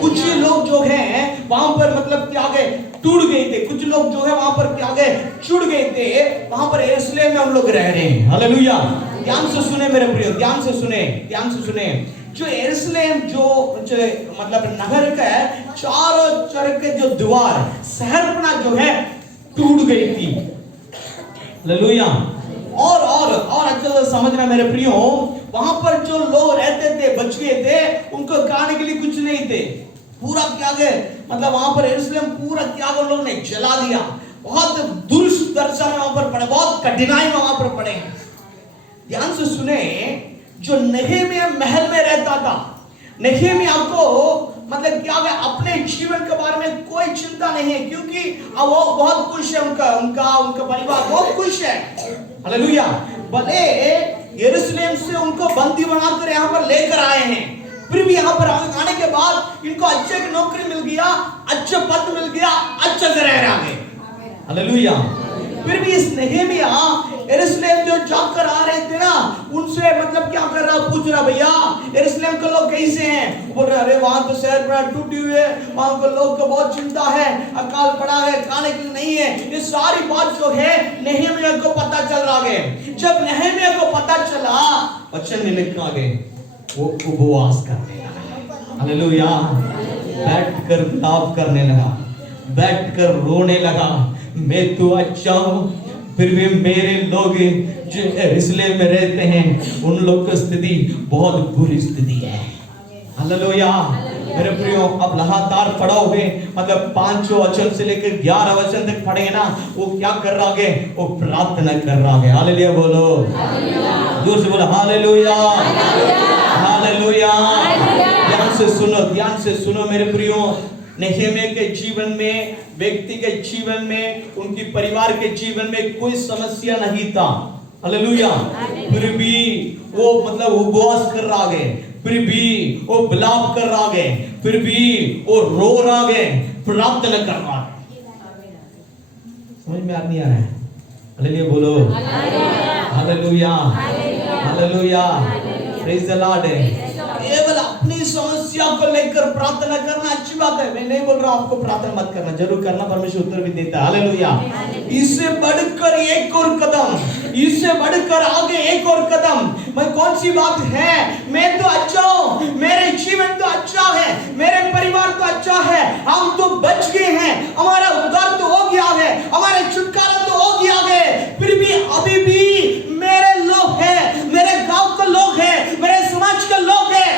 कुछ लोग जो हैं वहां पर मतलब क्या गए टूट गए थे, कुछ लोग जो है वहां पर क्या गए छूट गए थे, वहां पर यरूशलेम में हम लोग रह रहे हैं। हालेलुया। ध्यान से सुने मेरे प्रियो, ध्यान से सुने, ध्यान से सुने। जो यरूशलेम जो मतलब नगर का चारों तरफ के जो द्वार शहरपना जो है टूट गई थी। हालेलुया। और अच्छे से समझना मेरे प्रियो, वहां पर जो लोग रहते थे बच गए थे, उनको खाने के लिए कुछ नहीं थे। पूरा क्या है मतलब वहां पर यरूशलेम पूरा क्या उन लोगों ने जला दिया। बहुत दुर्दशा में वहां पर पड़े, बहुत कठिनाई में वहां पर पड़े। ध्यान से सुने, जो नेहेमिया महल में रहता था, नेहेमिया को मतलब क्या है अपने जीवन के बारे में कोई चिंता नहीं है, क्योंकि अब वो बहुत खुश है, उनका परिवार बहुत खुश है। हालेलुया। भले यरूशलेम से उनको बंदी बनाकर यहाँ पर लेकर आए हैं, फिर भी यहाँ पर आने के बाद इनको अच्छे की नौकरी मिल गया, अच्छा पद मिल गया, अच्छे से रह रहे। हालेलुया। फिर भी इस नेहेमिया यरूशलेम जो जाकर आ रहे थे ना, उनसे मतलब क्या कर रहा, पूछ रहा भैया यरूशलेम के लोग कैसे हैं? बोल रहे अरे वहां तो शहर बड़ा टूटी हुई है, वहां के लोग को बहुत चिंता है, अकाल पड़ा है, खाने के लिए नहीं है। ये सारी बात जो है नेहेमिया को पता चल रहा है। जब नेहेमिया को पता चला, वचन में लिखा गया वो उपवास करने लगा। हालेलुया। बैठकर विलाप करने लगा, बैठकर रोने लगा, मैं तो अच्छा हूँ, फिर भी मेरे लोग जो यरूशलेम में रहते हैं उन लोग की स्थिति बहुत बुरी स्थिति है। हालेलुया। मेरे प्रियो, अब लगातार पढ़ोगे मतलब 5 वचन से लेकर 11 वचन तक पढ़े ना, वो क्या कर रहा है? वो प्रार्थना कर रहा है। हालेलुया बोलो, दूर से बोलो हालेलुया, हालेलुया। ध्यान से सुनो, ध्यान से सुनो मेरे प्रियो, नेहेमिया के जीवन में, व्यक्ति के जीवन में, उनकी परिवार के जीवन में कोई समस्या नहीं था। हालेलुया। फिर भी वो मतलब उपवास कर रहा है, फिर भी वो विलाप कर रहा है, फिर भी वो रो रहा है, प्रार्थना कर रहा है। समझ में नहीं आ रहा है? हालेलुया बोलो, hallelujah, hallelujah, praise the Lord. केवल अपनी समस्या को लेकर प्रार्थना करना अच्छी बात है, मैं नहीं बोल रहा आपको प्रार्थना मत करना, जरूर करना, परमेश्वर उत्तर भी देता है। हालेलुया। इससे बढ़कर एक और कदम, इससे बढ़कर आगे एक और कदम, मैं कौन सी बात है? मैं तो अच्छा हूं, मेरे जीवन तो अच्छा है, मेरे परिवार तो अच्छा है, हम तो बच गए हैं, हमारा उद्धार तो हो गया है, हमारा छुटकारा तो हो गया है, फिर भी अभी भी मेरे लोग हैं, मेरे गांव के लोग हैं, मेरे समाज के लोग हैं,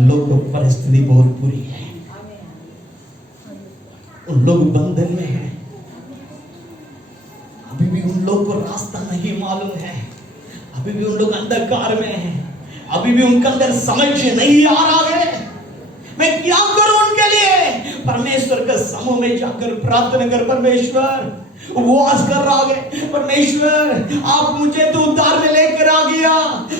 लोग की परिस्थिति बहुत बुरी है, उन लोग बंधन में हैं, अभी भी उन लोग को रास्ता नहीं मालूम है, अभी भी उन लोग अंधकार में हैं, अभी भी उनके अंदर समझ नहीं आ रहा है, मैं क्या करूं उनके लिए? पर मैं परमेश्वर के समूह में जाकर प्रार्थना कर, परमेश्वर उपवास कर रहा है, परमेश्वर आप मुझे तो उद्धार में लेकर आ गया,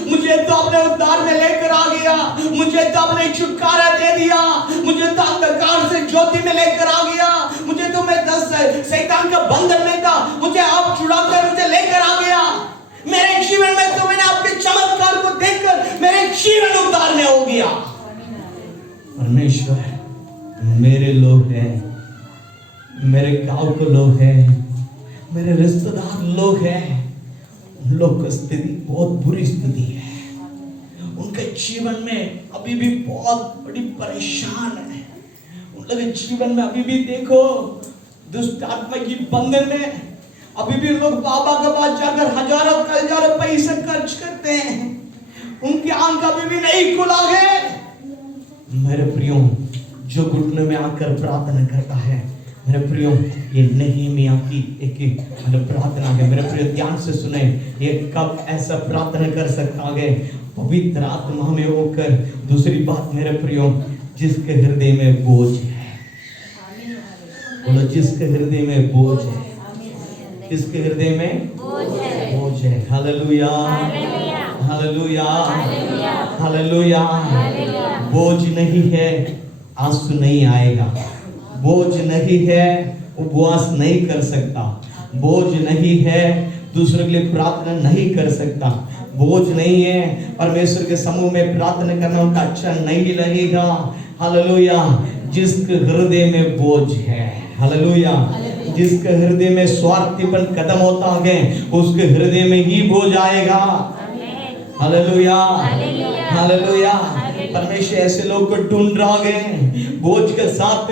मुझे तो अपने उद्धार में लेकर आ गया, मुझे तो अपने छुटकारा दे दिया, मुझे तो अंधकार से ज्योति में लेकर आ गया, मुझे तो मैं 10 शैतान का बंधन में था, मुझे आप छुड़ाकर मुझे लेकर आ गया। मेरे जीवन में तो मैंने आपके चमत्कार को देखकर मेरे जीवन उद्धार में हो गया। परमेश्वर मेरे लोग हैं, मेरे गांव के लोग हैं, मेरे रिश्तेदार लोग हैं, उन लोग की स्थिति बहुत बुरी स्थिति है, उनके जीवन में अभी भी बहुत बड़ी परेशान है, उन लोग के जीवन में अभी भी देखो दुष्ट आत्मा की बंधन में, अभी भी लोग बाबा के पास जाकर हजारों पैसे खर्च करते हैं, उनकी आंख अभी भी नहीं खुला है। मेरे प्रियो, जो घुटने में आकर प्रार्थना करता है, मेरे प्रियो, ये नehemiah की एक प्रार्थना है। मेरे प्रियो ध्यान से सुने, ये कब ऐसा प्रार्थना कर सकता है? पवित्र आत्मा में होकर। दूसरी बात मेरे प्रियो, जिसके हृदय में बोझ है, बोलो जिसके हृदय में बोझ है, जिसके हृदय में बोझ है। Hallelujah, hallelujah, hallelujah. बोझ नहीं है, आंसू नहीं आएगा। बोझ नहीं है, उपवास नहीं कर सकता। बोझ नहीं है, दूसरों के लिए प्रार्थना नहीं कर सकता। बोझ नहीं है, परमेश्वर के समूह में प्रार्थना करना उनका अच्छा नहीं लगेगा। हालेलुया। जिसके हृदय में बोझ है, हालेलुया, जिसके हृदय में स्वार्थीपन खत्म होता है, उसके हृदय में ही बोझ आएगा। Hallelujah, hallelujah. परमेश्वर ऐसे लोग को ढूंढ रहा है, बोझ के साथ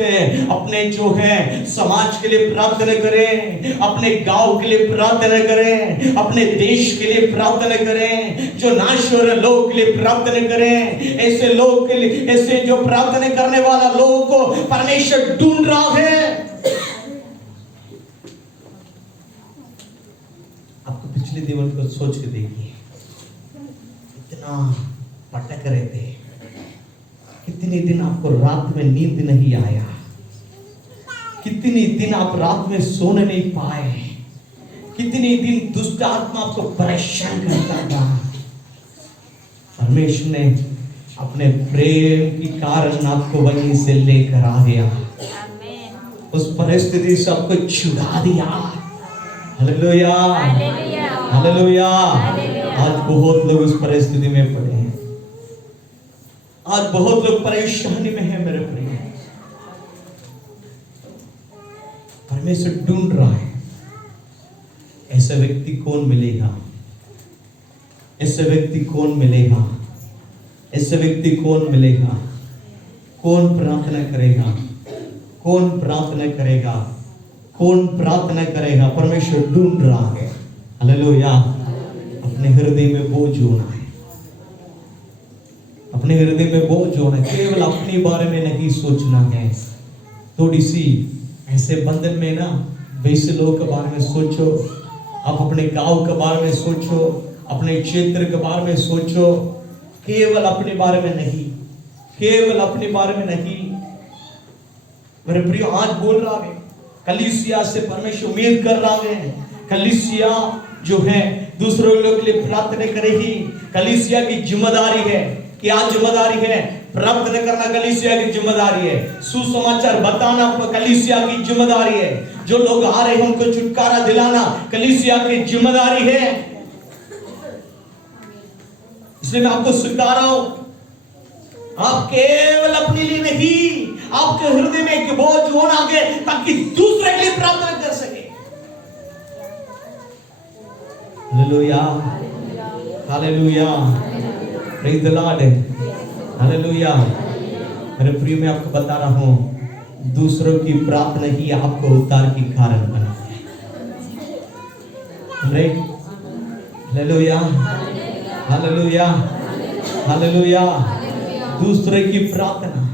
अपने जो है समाज के लिए प्रार्थना करें, अपने गांव के लिए प्रार्थना करें, अपने देश के लिए प्रार्थना करें, जो नाश हो रहे लोगों के लिए प्रार्थना करें। ऐसे लोग के लिए, ऐसे जो प्रार्थना करने वाला लोगों को परमेश्वर ढूंढ रहा है। आपको पिछले दिनों को सोच के देखिए, इतना भटक रहे थे, कितने दिन आपको रात में नींद नहीं आया, कितने दिन आप रात में सोने नहीं पाए, कितने दिन दुष्ट आत्मा आपको परेशान करता था। परमेश्वर ने अपने प्रेम के कारण आपको वहीं से लेकर आ गया, उस परिस्थिति से आपको छुड़ा दिया। Hallelujah, hallelujah. आज बहुत लोग उस परिस्थिति में पड़े हैं, आज बहुत लोग परेशानी में हैं। मेरे प्रिय, परमेश्वर ढूंढ रहा है, ऐसा व्यक्ति कौन मिलेगा, ऐसा व्यक्ति कौन मिलेगा, ऐसा व्यक्ति कौन मिलेगा, कौन प्रार्थना करेगा, कौन प्रार्थना करेगा, कौन प्रार्थना करेगा। परमेश्वर ढूंढ रहा है। हालेलुया। अपने हृदय में बोझ होना है, अपने हृदय में बोझ होना है, केवल अपने बारे में नहीं सोचना है। थोड़ी सी ऐसे बंधन में ना, वैसे लोगों के बारे में सोचो, आप अपने गांव के बारे में सोचो, अपने क्षेत्र के बारे में सोचो, केवल अपने बारे में नहीं, केवल अपने बारे में नहीं। मेरे प्रिय, आज बोल रहा है, कलीसिया से परमेश्वर उम्मीद कर रहा है, कलीसिया जो है दूसरों लोग के लिए प्रार्थना करेगी। कलीसिया की जिम्मेदारी है, क्या जिम्मेदारी है? प्रार्थना करना कलीसिया की जिम्मेदारी है, सुसमाचार बताना कलीसिया की जिम्मेदारी है, जो लोग आ रहे हैं उनको छुटकारा दिलाना कलीसिया की जिम्मेदारी है। इसलिए मैं आपको सिखा रहा हूं, आप केवल अपने लिए नहीं, आपके हृदय में एक बोझ होना है ताकि दूसरे के लिए प्रार्थना कर सके। Hallelujah, hallelujah, praise the lord, hallelujah. मेरे प्रिय, मैं आपको बता रहा हूं, दूसरों की प्रार्थना ही आपको उद्धार की कारण बनाती है। Hallelujah, hallelujah, hallelujah. दूसरे की प्रार्थना,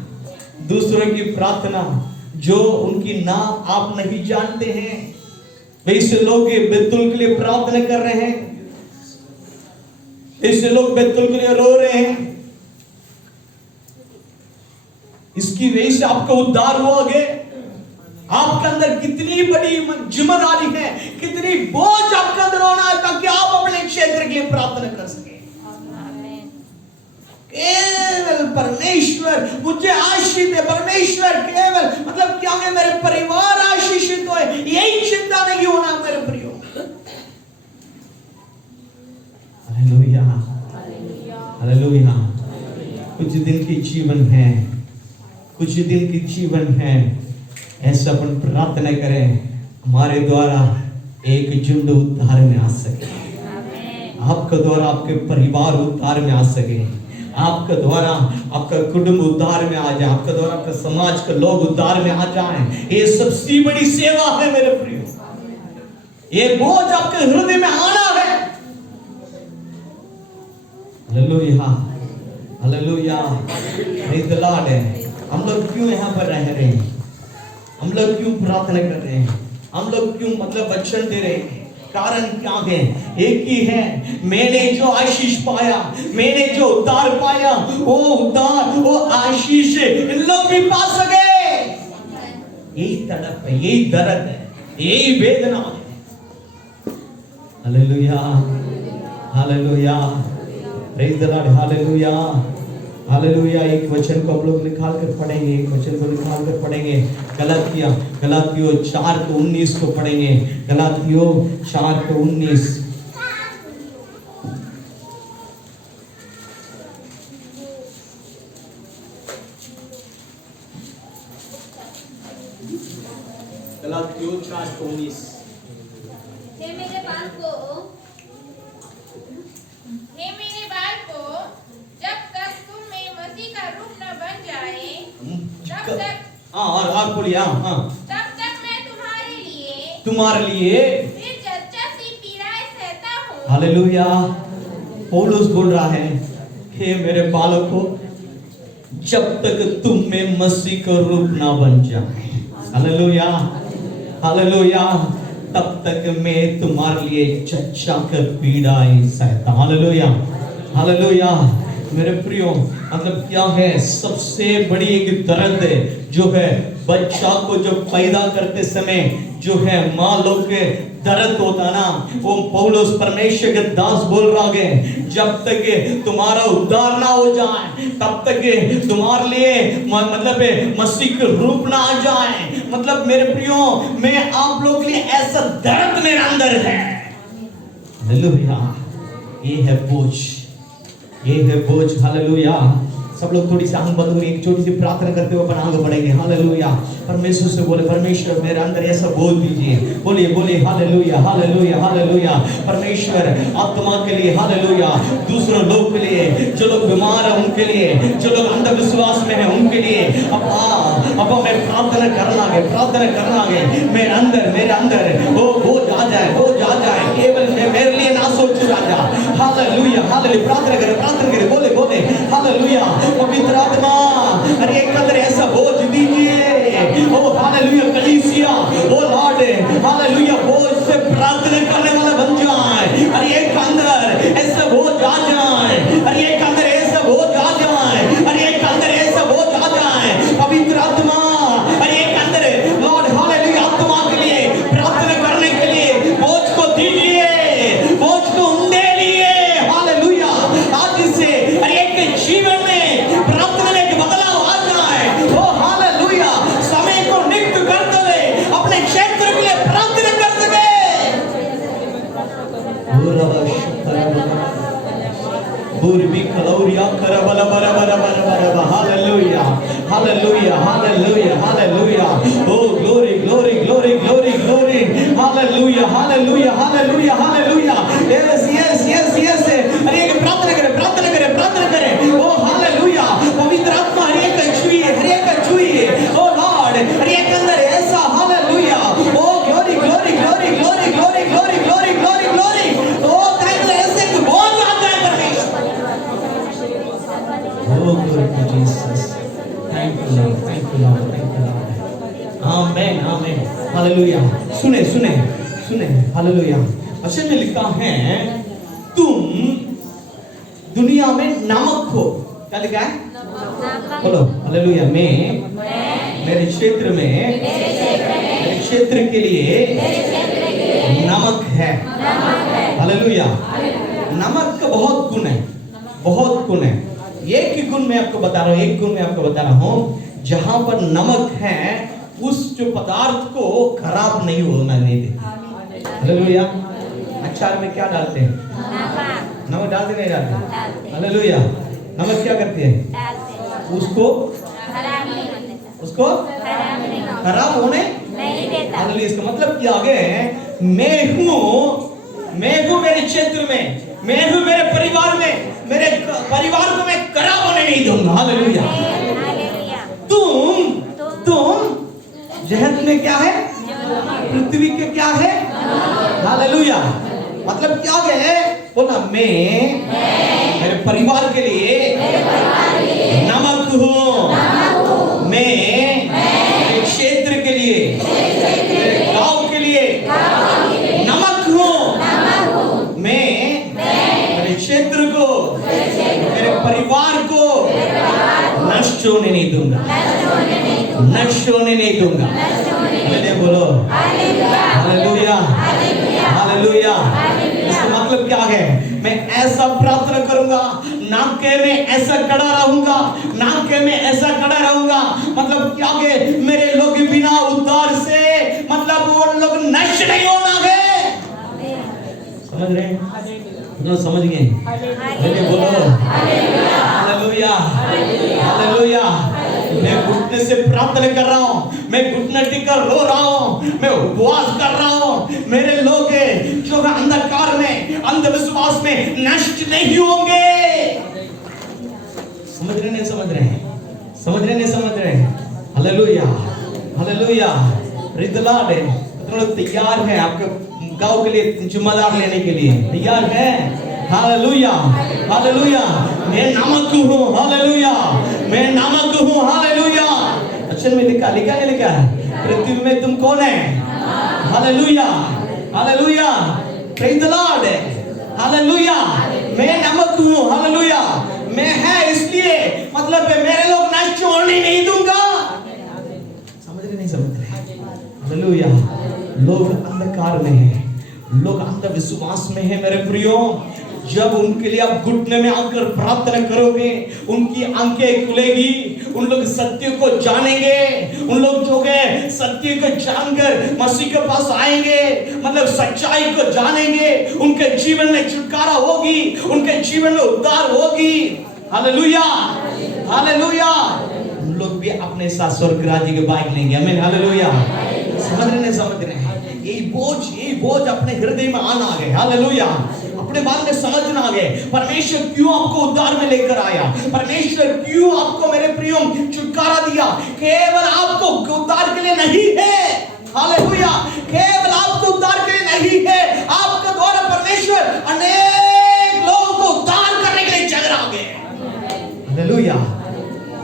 दूसरे की प्रार्थना, जो उनकी नाम आप नहीं जानते हैं, वैसे लोग बैतुल के लिए प्रार्थना कर रहे हैं, ऐसे लोग बैतुल के लिए रो रहे हैं, इसकी वजह से आपका उद्धार हुआ है। आपके अंदर कितनी बड़ी जिम्मेदारी है, कितनी बोझ आपके अंदर होना है ताकि आप अपने क्षेत्र के लिए प्रार्थना कर सके। केवल परमेश्वर मुझे आशीष दे, परमेश्वर केवल मतलब क्या है, मेरे परिवार आशीषित होए, यही चिंता नहीं होना मेरे प्रियो। Hallelujah, hallelujah. कुछ दिन की जीवन है, कुछ दिन की जीवन है, ऐसा अपन प्रार्थना करें हमारे द्वारा एक झुंड उद्धार में आ सके, आपके द्वारा आपके परिवार उद्धार में आ सके, आपके द्वारा आपका कुटुंब उद्धार में आ जाए, आपके द्वारा आपके समाज के लोग उद्धार में आ जाएं। ये सबसे बड़ी सेवा है मेरे प्रियो। ये बोझ आपके हृदय में आना है। Hallelujah, hallelujah, praise the Lord. हम लोग क्यों यहाँ पर रह रहे हैं? हम लोग क्यों प्रार्थना कर रहे हैं? हम लोग क्यों मतलब वचन दे रहे हैं? कारण क्या है? एक ही है, मैंने जो आशीष पाया, मैंने जो उद्धार पाया, वो उद्धार, वो आशीष इन लोग भी पा सके। यही तड़प है, यही दर्द है, यही वेदना है। Hallelujah, hallelujah, praise the lord, hallelujah, hallelujah. एक वचन को हम लोग निकाल कर पढ़ेंगे, एक वचन को निकाल कर पढ़ेंगे। गलातियों 4:19 को पढ़ेंगे। गलातियों 4:19। गलातियों 4:19। हे मेरे बालकों, जब तक तुम में मसीह का रूप न बन जाए, तब तक और बोलिए, तब तक मैं तुम्हारे लिए फिर जच्चा सी पीड़ाएं सहता हूँ। हालेलुया। पौलुस बोल रहा है, हे मेरे बालकों, जब तक तुम में मसीह का रूप ना बन जाए, हालेलुया, हालेलुया, तब तक मैं तुम्हारे लिए चच्चा कर पीड़ाएं सहता। Hallelujah, hallelujah. मेरे प्रियो, मतलब क्या है, सबसे बड़ी एक दर्द है जो है बच्चा को जो पैदा करते समय जो है माँ लोग के दर्द होता ना, वो पौलुस परमेश्वर के दास बोल रहा है, जब तक तुम्हारा उद्धार ना हो जाए, तब तक तुम्हारे लिए मतलब मसीह के रूप ना आ जाए। मतलब मेरे प्रियो, मैं आप लोग के लिए ऐसा दर्द मेरे अंदर है। हालेलुया, ये है बोझ, ये है बोझ। हालेलुया। सब लोग थोड़ी सी आंख बंद करिए, एक छोटी सी प्रार्थना करते हुए अपन आगे बढ़ेंगे। हालेलुया। परमेश्वर से बोले, परमेश्वर मेरे अंदर ऐसा बोल दीजिए। बोलिए बोलिए, हालेलुया, हालेलुया, हालेलुया। परमेश्वर आत्मा के लिए, हालेलुया, दूसरों लोग के लिए, जो लोग बीमार हैं उनके लिए, जो लोग अंधविश्वास में हैं उनके लिए, अब मैं प्रार्थना करना है, प्रार्थना करना है। मेरे अंदर वो बोझ आ जाए, बोझ आ जाए। केवल मेरे लिए ना सोचो राजा। Hallelujah, hallelujah. प्रार्थना करें, बोले बोले, हालेलुया। पवित्र आत्मा, अरे एक अंदर ऐसा बोझ दीजिए। ओ हालेलुया, कलीसिया, ओ लॉर्ड, हालेलुया, बोझ से प्रार्थना करने वाला बन जाए। अरे एक अंदर ऐसा बोझ आ जाए, अरे एक अंदर ऐसा बोझ आ जाए, अरे एक अंदर ऐसा बोझ आ जाए। पवित्र आत्मा, अरे एक अंदर लॉर्ड, हालेलुया, आत्मा के लिए प्रार्थना करने के लिए बोझ को दीजिए, बोझ को उंडे लिए। हालेलुया। आज से अरे एक जीवन में प्रार्थना में एक बदलाव आ जाए। ओ हालेलुया। समय को नियुक्त करते हुए अपने क्षेत्र के लिए प्रार्थना कर सके। पूर्वी कलौरिया करबला बरा बरा बरा बरा। Hallelujah, hallelujah, hallelujah, hallelujah. Oh glory, glory, glory, glory, glory. Hallelujah, hallelujah, hallelujah, hallelujah. Yes yes yes yes. अरे एक प्रार्थना करें, प्रार्थना करें, प्रार्थना करें। Oh hallelujah. पवित्र आत्मा हर एक का छुइए। ओ लॉर्ड, हर एक अंदर ऐसा, hallelujah. Oh glory, glory, glory, glory, glory, glory, glory, glory, glory. Oh ताकि ऐसे एक बोझ आ जाए परमेश्वर। Oh, glory to Jesus. Thank you, Lord. Thank you, Lord. Thank you, Lord. Amen. Amen. Hallelujah. सुने सुने सुने। Hallelujah. वचन में लिखा है, तुम दुनिया में नमक हो। क्या लिखा है? बोलो हालेलुया। मैं मेरे क्षेत्र में क्षेत्र के लिए नमक है। हालेलुया। नमक का बहुत गुण है, बहुत गुण है। एक ही गुण मैं आपको बता रहा हूँ, एक गुण मैं आपको बता रहा हूँ। जहां पर नमक है उस जो पदार्थ को खराब नहीं होना नहीं देते। हालेलुया। अचार में क्या डालते हैं? नमक डालते नहीं डालते? हालेलुया। नमक क्या करती है? उसको खराब होने नहीं देता। हालेलुया। इसका मतलब क्या है? मैं हूँ मेरे क्षेत्र में, मैं हूँ मेरे परिवार में, मेरे परिवार को मैं खराब होने नहीं दूंगा। हालेलुया। तुम जहत में क्या है? पृथ्वी के क्या है? हालेलुया। मतलब क्या है? बोला मैं मेरे परिवार के लिए नमक हूँ। मैं मेरे क्षेत्र के लिए, मेरे गांव के लिए नमक हूँ। मैं मेरे क्षेत्र को, मेरे परिवार को नष्ट होने नहीं दूंगा, नष्ट होने नहीं दूंगा। बोलो हालेलुया, हालेलुया। इसका मतलब क्या है? मैं ऐसा प्रार्थना करूंगा, नाके में ऐसा खड़ा रहूंगा, नाके में ऐसा खड़ा रहूंगा। मतलब क्या है? मेरे लोग बिना उद्धार से, मतलब वो लोग नष्ट नहीं होना है। समझ रहे हैं? तो समझ गए? बोलो हालेलुया, हालेलुया। मैं घुटने से प्रार्थना कर रहा हूँ, मैं घुटने टिकर रो रहा हूँ, मैं उपवास कर रहा हूँ। मेरे लोग जो अंधकार में, अंधविश्वास में नष्ट नहीं होंगे। समझ रहे नहीं समझ रहे हैं? समझ रहे नहीं समझ रहे हैं? Hallelujah, hallelujah. Praise the Lord. तो लोग तैयार हैं आपके गांव के लिए जिम्मेदार लेने के लिए? तैयार हैं? Hallelujah, hallelujah. मैं नमक हूँ। हालेलुया, मैं नमक हूँ। हालेलुया। अक्षर में लिखा नहीं लिखा है? पृथ्वी में तुम कौन है? Hallelujah, hallelujah. Praise the lord. Hallelujah. मैं नमक हूँ। हालेलुया। मैं है इसलिए, मतलब मेरे लोग नष्ट होने नहीं दूंगा। समझ रहे नहीं समझ रहे? हालेलुया। लोग अंधकार में हैं, लोग अंधविश्वास में हैं मेरे प्रियो। जब उनके लिए आप घुटने में आकर प्रार्थना करोगे, उनकी आंखें खुलेगी, उन लोग सत्य को जानेंगे। उन लोग जो है सत्य को जानकर मसीह के पास आएंगे, मतलब सच्चाई को जानेंगे। उनके जीवन में छुटकारा होगी, उनके जीवन में उद्धार होगी। Hallelujah, hallelujah. उन लोग भी अपने साथ स्वर्ग राज्य के बाइक लेंगे। आमीन, हालेलुया। समझ रहे नहीं समझ रहे हैं? ये बोझ अपने हृदय में आना आ गए। हालेलुया। अपने बारे में समझना आ गए। परमेश्वर क्यों आपको उद्धार में लेकर आया? परमेश्वर क्यों आपको मेरे प्रियो छुटकारा दिया? केवल आपको उद्धार के लिए नहीं है। हालेलुया। केवल आपको उद्धार के लिए नहीं है, आपके द्वारा परमेश्वर अनेक लोगों को उद्धार करने के लिए जग रहा है। हालेलुया।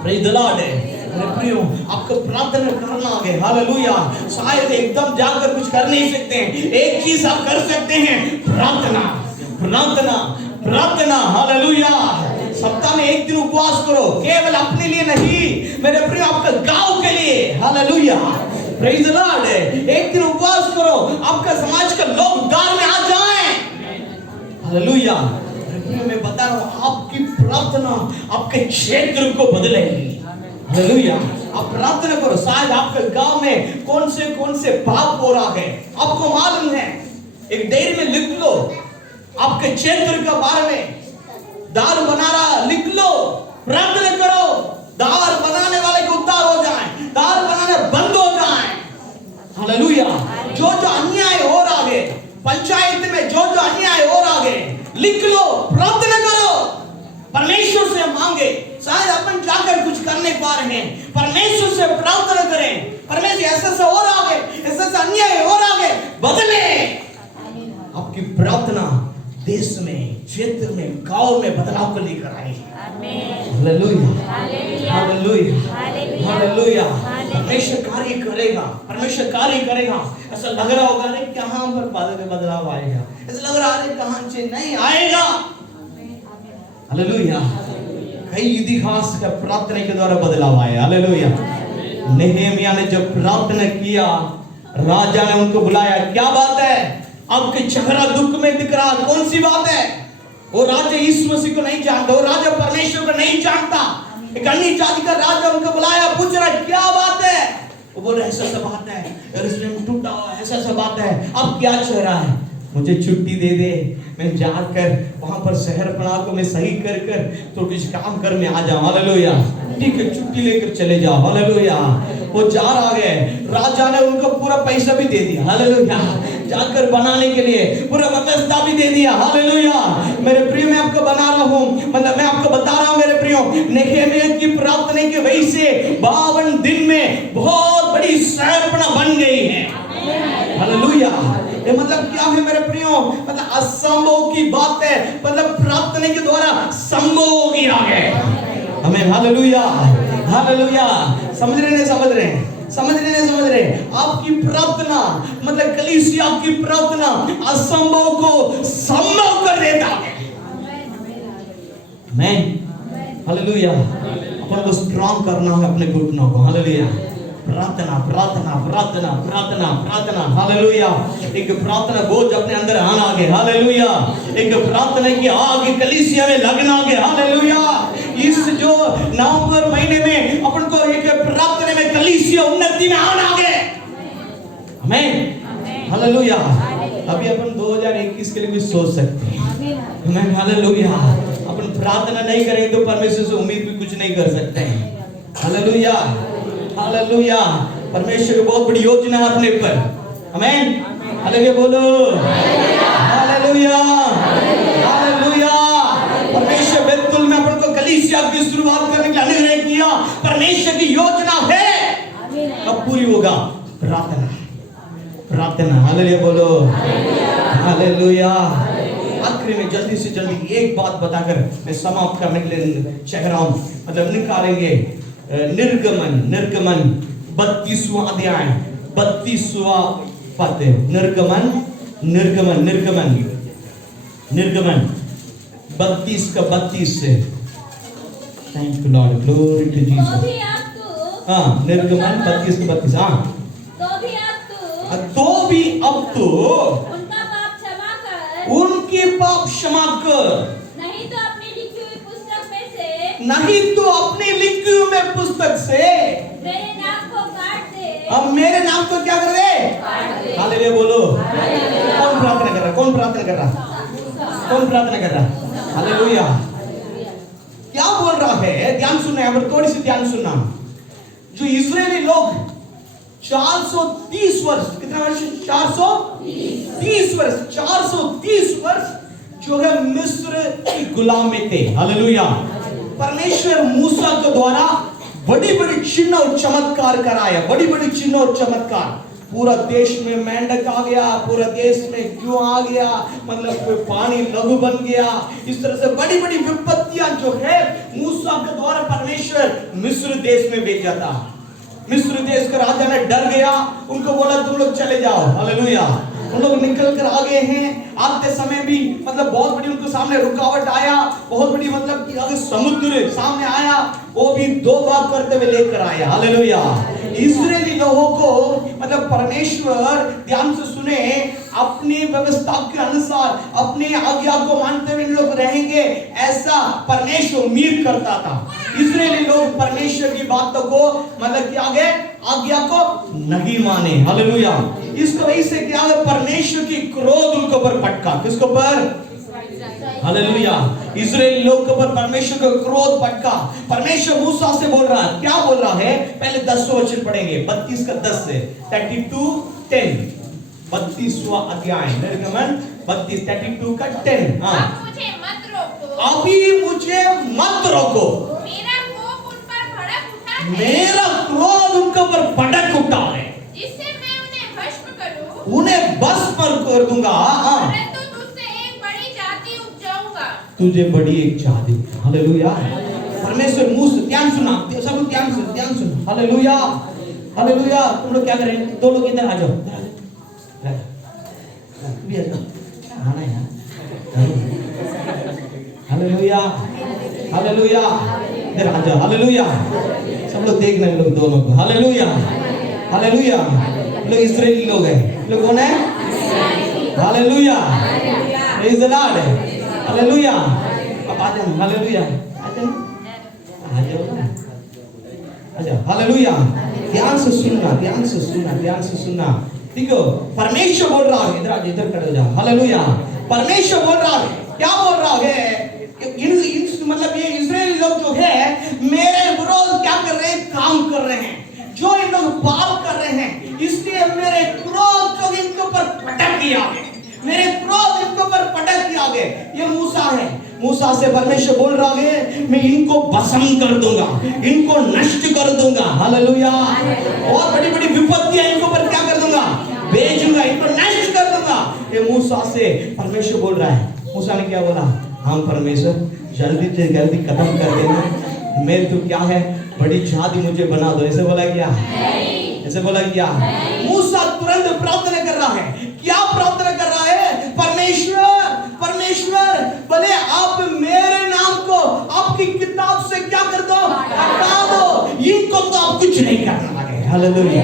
Praise the Lord. मेरे प्रियो, आपको प्रार्थना करना आ गया। हालेलुया। शायद एकदम जाकर कुछ कर नहीं सकते हैं, एक चीज आप कर सकते हैं, प्रार्थना, प्रार्थना, प्रार्थना। हालेलुया। सप्ताह में एक दिन उपवास करो, केवल अपने लिए नहीं मेरे प्रियो, आपके गांव के लिए। हालेलुया। Praise the Lord. एक दिन उपवास करो, आपका समाज का लोग उद्धार में आ जाएं। हालेलुया। मैं बता रहा हूं, आपकी प्रार्थना आपके क्षेत्र को बदलेगी। हालेलुया। आप प्रार्थना करो। शायद आपके गांव में कौन से पाप हो रहा है, आपको मालूम है। एक डायरी में लिख लो आपके क्षेत्र के बारे में। दार बना रहा, लिख लो, प्रार्थना करो, दार बनाने वाले को उद्धार हो जाए, दार बनाने बंद हो जाए। हालेलुया। जो अन्याय हो रहा है पंचायत में, जो अन्याय हो रहा है, लिख लो, प्रार्थना करो, परमेश्वर से मांगे। शायद अपन जाकर कुछ कर नहीं पा रहे हैं, परमेश्वर से प्रार्थना करें। परमेश्वर ऐसा हो रहा है, ऐसा अन्याय हो रहा है, बदले। आपकी प्रार्थना देश में, क्षेत्र में, गांव में बदलाव को लेकर आएगी। Hallelujah, hallelujah, hallelujah. परमेश्वर कार्य करेगा, परमेश्वर कार्य करेगा। ऐसा लग रहा होगा नहीं कहां पर बदलाव आएगा, ऐसा लग रहा है कहां से नहीं आएगा। हालेलुया। कई इतिहास का प्रार्थना के द्वारा बदलाव आया। हालेलुया। नेहेमिया ने जब प्रार्थना किया, राजा ने उनको बुलाया, क्या बात है, आपके चेहरा दुख में दिख रहा, कौन सी बात है? वो राजा यीशु मसीह को नहीं जानता, वो राजा परमेश्वर को नहीं जानता। एक अन्य जाति का राजा उनको बुलाया, पूछ रहा क्या बात है? वो बोल रहे ऐसा सा बात है, यरूशलेम टूटा हुआ, ऐसा सा बात है, अब क्या चेहरा है? मुझे छुट्टी दे दे, मैं जाकर वहां पर शहर पड़ा को मैं सही कर कर तो कुछ काम कर मैं आ जाऊं। हालेलुया। ठीक है, छुट्टी लेकर चले जाओ। हालेलुया। वो जा रहा है, राजा ने उनको पूरा पैसा भी दे दिया। हालेलुया। जाकर बनाने के लिए पूरा व्यवस्था भी दे दिया। हालेलुया। मेरे प्रिय, मैं आपको बना रहा हूं, मतलब मैं आपको बता रहा हूं मेरे प्रियो, नेहेमिया की प्रार्थना की वजह से 52 दिन में बहुत बड़ी शहरपना बन गई है। हालेलुया। ये मतलब क्या है मेरे प्रियो? मतलब असंभव की बात है, मतलब प्रार्थना के द्वारा संभव हो गया है। हमें हालेलुया, हालेलुया। समझ रहे नहीं समझ रहे? समझ रहे नहीं समझ रहे? आपकी प्रार्थना, मतलब कलीसिया की प्रार्थना असंभव को संभव कर देता है। आमीन, हालेलुया। अपन को स्ट्रांग करना है अपने घुटनों को। हालेलुया। प्रार्थना प्रार्थना प्रार्थना प्रार्थना प्रार्थना। हालेलुया। एक प्रार्थना बोझ अपने अंदर आना आगे। हालेलुया। एक प्रार्थना की आग कलीसिया में लगना आगे। हालेलुया। इस जो नवंबर महीने में अपन को एक प्रार्थना में कलीसिया उन्नति में आना आगे। आमीन, हालेलुया। अभी अपन 2021 के लिए भी सोच सकते हैं। आमीन, हालेलुया। अपन प्रार्थना नहीं करेंगे तो परमेश्वर से उम्मीद भी कुछ नहीं कर सकते हैं। Hallelujah, hallelujah. परमेश्वर की बहुत बड़ी योजना है अपने ऊपर। आमीन, हालेलुया बोलो। Hallelujah, hallelujah. परमेश्वर बैतुल में अपन को कलीसिया की शुरुआत करने के लिए अनुग्रह किया। परमेश्वर की योजना है, अब पूरी होगा। प्रार्थना, प्रार्थना। हालेलुया बोलो। हालेलुया। आखिरी में जल्दी से जल्दी एक बात बताकर मैं समाप्त करने के लिए चाह रहा हूं, मतलब निकालेंगे निर्गमन, निर्गमन 32वां अध्याय 32वां पद। निर्गमन, निर्गमन, निर्गमन, निर्गमन 32 का 32 से। Thank you Lord, glory to Jesus. हाँ, निर्गमन 32 का 32। हाँ, तो भी अब तो उनका पाप क्षमा कर, उनके पाप क्षमा कर, नहीं तो अपनी लिखी हुई पुस्तक में से, नहीं तो अपनी लिखी हुई में पुस्तक से मेरे नाम को काट दे। अब मेरे नाम को क्या कर दे? हालेलुया बोलो। कौन प्रार्थना कर रहा? कौन प्रार्थना कर रहा? कौन प्रार्थना कर रहा? हालेलुया। क्या बोल रहा है? ध्यान सुनना है, थोड़ी सी ध्यान सुनना। जो इस्राएली लोग 430 वर्ष, कितना वर्ष? 430 वर्ष, 430 वर्ष जो है मिस्र की गुलाम में थे। हालेलुया। परमेश्वर मूसा के द्वारा बड़ी बड़ी चिन्ह और चमत्कार कराया, बड़ी बड़ी चिन्ह और चमत्कार। पूरा देश में मेंढक आ गया, पूरा देश में क्यों आ गया, मतलब पानी लघु बन गया। इस तरह से बड़ी बड़ी विपत्तियां जो है मूसा के द्वारा परमेश्वर मिस्र देश में भेजा था। मिस्र देश का राजा ने डर गया, उनको बोला तुम लोग चले जाओ। हालेलुया। उन लोग निकल कर आ गए हैं। आते समय भी मतलब बहुत बड़ी उनको सामने रुकावट आया, बहुत बड़ी मतलब कि अगर समुद्र सामने आया, वो भी 2 भाग करते हुए लेकर आया। हालेलुया। इस्राएली लोगों को मतलब परमेश्वर, ध्यान से सुने, अपनी व्यवस्था के अनुसार अपने आज्ञा को मानते हुए लोग रहेंगे, ऐसा परमेश्वर उम्मीद करता था। इस्राएली लोग परमेश्वर की बातों को मतलब कि आगे आज्ञा को नहीं माने। हालेलुया। इसको वजह से क्या है? परमेश्वर की क्रोध उनको पर पटका। किसको पर? हालेलुया। इस्राएल लोग के ऊपर परमेश्वर का क्रोध पटका। परमेश्वर मूसा से बोल रहा है, क्या बोल रहा है? पहले 10 वचन पढ़ेंगे, 32 का 10 से 32:10। 32वां अध्याय निर्गमन 32 32 का 10। हाँ, अब मुझे मत रोको, अभी मुझे मत रोको, मेरा कोप उन पर भड़क उठा है, मेरा क्रोध उनके ऊपर भड़क उठा है, जिससे मैं उन्हें भस्म करूं, उन्हें भस्म कर दूंगा। हाँ, परंतु तुझसे एक बड़ी जाति उपजाऊंगा, तुझे बड़ी एक जाति। हालेलुया। परमेश्वर मूसा, ध्यान सुना, सब लोग ध्यान सुन। Hallelujah, hallelujah. तुम लोग क्या करें? 2 लोग इधर आ जाओ, भी आ जाओ, आना है यार। Hallelujah, hallelujah. इधर आ जाओ। हालेलुया। सब लोग देख रहे हैं लोग दोनों को। Hallelujah, hallelujah. लोग इस्राएली लोग हैं। लोग कौन है? Hallelujah, praise the lord, hallelujah. अब आ जाओ, हालेलुया, आ जाओ, आ जाओ, अच्छा, हालेलुया। ध्यान से सुनना, ध्यान से सुनना, ध्यान से सुनना। देखो, परमेश्वर बोल रहा है, इधर इधर खड़े हो जाओ, हालेलुया। परमेश्वर बोल रहा है, क्या बोल रहा है? मतलब ये इस्राएली लोग जो है मेरे विरोध क्या कर रहे हैं? काम कर रहे हैं। जो इन लोग पाप कर रहे हैं, इसलिए मेरे क्रोध जो इनके ऊपर पटक दिया गया, मेरे क्रोध इनके ऊपर पटक दिया गया। ये मूसा है, मूसा से परमेश्वर बोल रहा है मैं इनको भस्म कर दूंगा, इनको नष्ट कर दूंगा, हालेलुया। और बड़ी बड़ी विपत्तियां इनको पर क्या कर दूंगा? भेजूंगा, इनको नष्ट कर दूंगा। ये मूसा से परमेश्वर बोल रहा है। मूसा ने क्या बोला? हाँ परमेश्वर, जल्दी से जल्दी खत्म कर देना, मैं तो क्या है बड़ी जाति मुझे बना दो। ऐसे बोला क्या? ऐसे बोला क्या? मूसा तुरंत प्रार्थना कर रहा है। क्या प्रार्थना कर रहा है? परमेश्वर, परमेश्वर, भले आप मेरे नाम को आपकी किताब से क्या कर दो? हटा दो, इनको तो आप कुछ नहीं करना लगे। Hallelujah,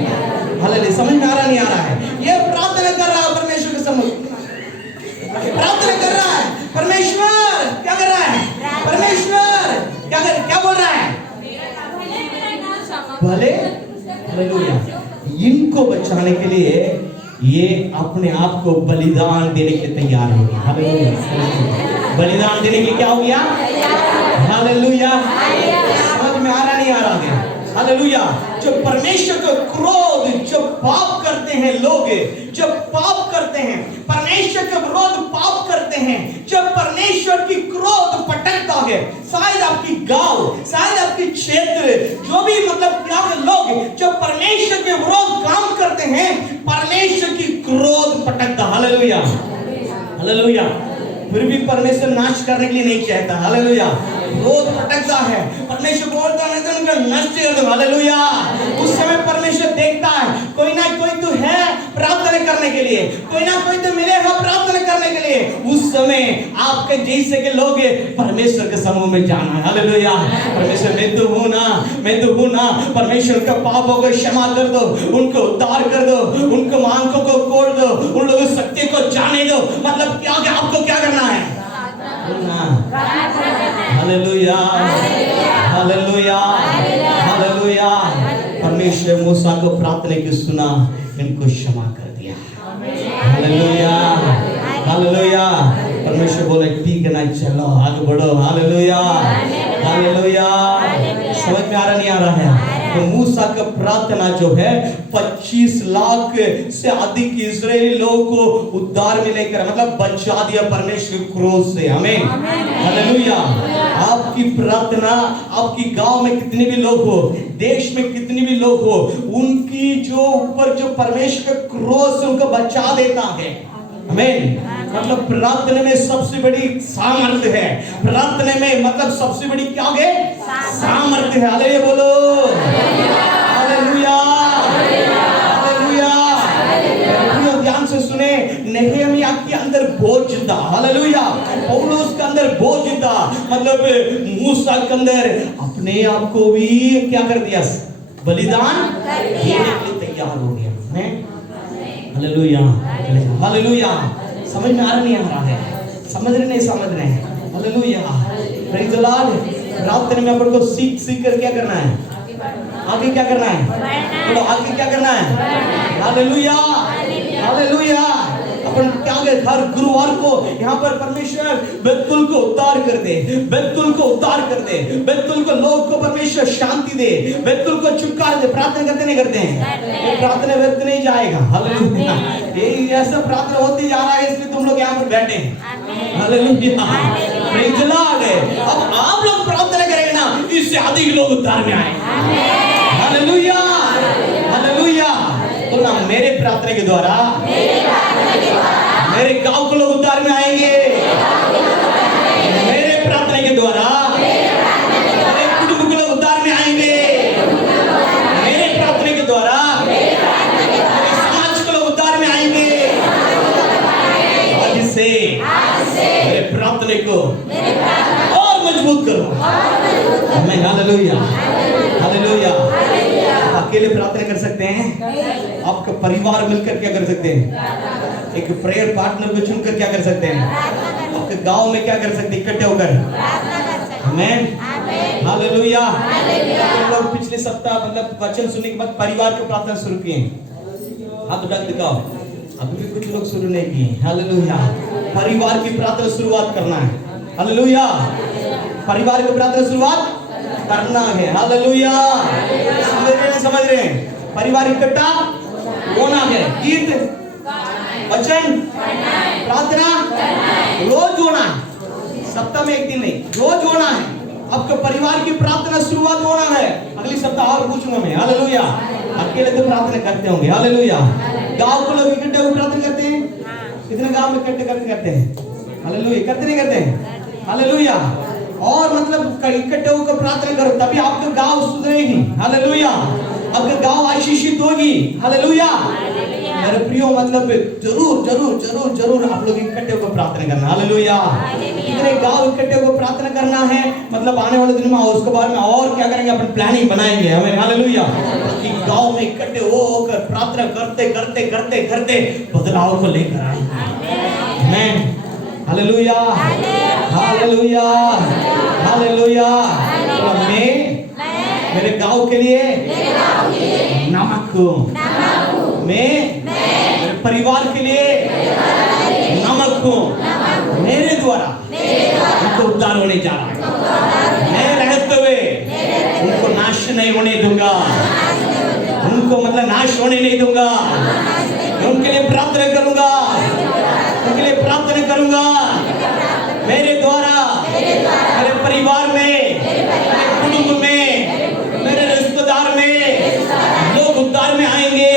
hallelujah. समझ में आ रहा नहीं आ रहा है? ये प्रार्थना कर रहा है परमेश्वर के समझ, प्रार्थना कर रहा है। परमेश्वर क्या कर रहा है? परमेश्वर क्या बोल रहा है? भले, हालेलुया, इनको बचाने के लिए ये अपने आप को बलिदान देने के तैयार हो गया। हालेलुया, बलिदान देने के क्या हो गया? हालेलुया। समझ में आ रहा नहीं आ रहा है? हालेलुया। जो परमेश्वर को क्रोध, जब पाप करते हैं लोग, जब पाप करते हैं, परमेश्वर के विरोध पाप करते हैं, जब परमेश्वर की क्रोध पटकता है, शायद आपकी गांव, शायद आपकी क्षेत्र, जो भी मतलब क्या लोग जब परमेश्वर के विरोध काम करते हैं, परमेश्वर की क्रोध पटकता। Hallelujah, hallelujah. फिर भी परमेश्वर नाश करने के लिए नहीं चाहता। हालेलुया, क्रोध पटकता है, परमेश्वर बोलता है तो उनका नष्ट कर दो। हालेलुया। उस समय परमेश्वर देखता है कोई ना कोई तो है प्रार्थना करने के लिए, कोई ना कोई तो मिलेगा प्रार्थना करने के लिए। उस समय आपके जैसे के लोग परमेश्वर के समूह में जाना है। हालेलुया। परमेश्वर मैं तो हूं ना, मैं तो हूं ना। परमेश्वर का पापों को क्षमा कर दो, उनको उद्धार कर दो, उनको आंखों को खोल दो, उन लोगों सत्य को जाने दो। मतलब क्या कि आपको क्या करना है? Hallelujah, hallelujah, hallelujah. परमेश्वर मूसा को प्रार्थना की सुना, इनको क्षमा कर दिया। Hallelujah, hallelujah. परमेश्वर बोले ठीक है ना, चलो आगे बढ़ो। Hallelujah, hallelujah. समझ में आ रहा नहीं आ रहा है? तो मूसा का प्रार्थना जो है 25 लाख से अधिक इस्राएली लोगों को उद्धार में लेकर मतलब बचा दिया परमेश्वर के क्रोध से। आमीन, हालेलुया। आपकी प्रार्थना, आपकी गांव में कितने भी लोग हो, देश में कितने भी लोग हो, उनकी जो ऊपर जो परमेश्वर के क्रोध से उनको बचा देता है। आमीन। मतलब प्रार्थना में सबसे बड़ी सामर्थ्य है। प्रार्थना में मतलब सबसे बड़ी क्या है? सामर्थ्य है। हालेलुया बोलो, हालेलुया, हालेलुया। ध्यान से सुने, नehemiah के अंदर बोझ था। हालेलुया। पौलुस के अंदर बोझ था, मतलब मूसा के अंदर अपने आप को भी क्या कर दिया? बलिदान देने के लिए तैयार हो गया। Hallelujah, hallelujah. समझ में आ रहा नहीं आ रहा है? समझ रहे नहीं समझ रहे हैं? Hallelujah, praise the Lord. प्रार्थना में अपन को सीख सीख कर क्या करना है? आगे क्या करना है? बोलो आगे क्या करना है? Hallelujah, hallelujah. अपन क्या हर गुरुवार को यहाँ पर परमेश्वर बैतुल को उद्धार कर दे, बैतुल को उद्धार कर दे, बैतुल को लोग को परमेश्वर शांति दे, बैतुल को छुटकारा दे। प्रार्थना करते नहीं करते हैं? ये प्रार्थना व्यर्थ नहीं जाएगा। हालेलुया। ये ऐसा प्रार्थना होती जा रहा है, इसलिए तुम लोग यहाँ पर बैठे हैं। Hallelujah, praise the Lord. अब आप लोग प्रार्थना करेंगे ना, इससे अधिक लोग उद्धार में आए। Hallelujah, hallelujah. तो ना मेरे प्रार्थना के द्वारा मेरे गांव के लोग उद्धार में आएंगे। मेरे प्रार्थना के द्वारा मेरे कुटुंब के लोग उद्धार में आएंगे। मेरे प्रार्थना के द्वारा मेरे समाज के लोग उद्धार में आएंगे। आज से मेरे प्रार्थना को और मजबूत करो। आमीन, हालेलुया, हालेलुया। अकेले प्रार्थना कर सकते हैं? आपका परिवार मिलकर क्या कर सकते हैं? एक प्रेयर पार्टनर को चुनकर क्या कर सकते हैं? आपके गांव में क्या कर सकते हैं? इकट्ठे होकर आमेन, हालेलुया। हम लोग पिछले सप्ताह मतलब वचन सुनने के बाद परिवार की प्रार्थना शुरू किए। हाथ उठा के दिखाओ। अभी भी कुछ लोग शुरू नहीं किए। हालेलुया। परिवार की प्रार्थना शुरुआत करना है। हालेलुया। परिवार की प्रार्थना शुरुआत करना है। हालेलुया। समझ रहे हैं? परिवार इकट्ठा होना है, गीत वचन प्रार्थना रोज होना है, सप्ताह में एक दिन नहीं, रोज होना है। आपके परिवार की प्रार्थना शुरुआत होना है। अगली सप्ताह और पूछूंगा मैं। हालेलुया। अकेले तो प्रार्थना करते होंगे। हालेलुया। गांव को लोग इकट्ठे होकर प्रार्थना करते हैं? कितने गांव में इकट्ठे करते हैं? हालेलुया। करते नहीं करते हैं? हालेलुया। और मतलब इकट्ठे होकर प्रार्थना करो, तभी आपका गांव सुधरेगी। हालेलुया। आपका गांव आशीषित होगी। हालेलुया। मेरे प्रियो मतलब जरूर जरूर जरूर जरूर आप लोग इकट्ठे होकर प्रार्थना करना। हालेलुया। इतने गांव इकट्ठे होकर प्रार्थना करना है, मतलब आने वाले दिन में उसके बारे में और क्या करेंगे, अपन प्लानिंग बनाएंगे हमें। हालेलुया। कि गांव में इकट्ठे होकर प्रार्थना करते करते करते करते बदलाव को लेकर आएंगे। आमीन। हालेलुया। हालेलुया। हालेलुया। मैं मेरे गांव के लिए नमक हूं। मैं मेरे परिवार के लिए नमक हूं। मेरे द्वारा उनको उद्धार होने जा रहा है। मैं रहते हुए उनको नाश नहीं होने दूंगा। उनको मतलब नाश होने नहीं दूंगा। उनके लिए प्रार्थना करूंगा। उनके लिए प्रार्थना करूंगा। मेरे द्वारा मेरे परिवार में, मेरे कुटुंब में, मेरे रिश्तेदार में लोग उद्धार में आएंगे।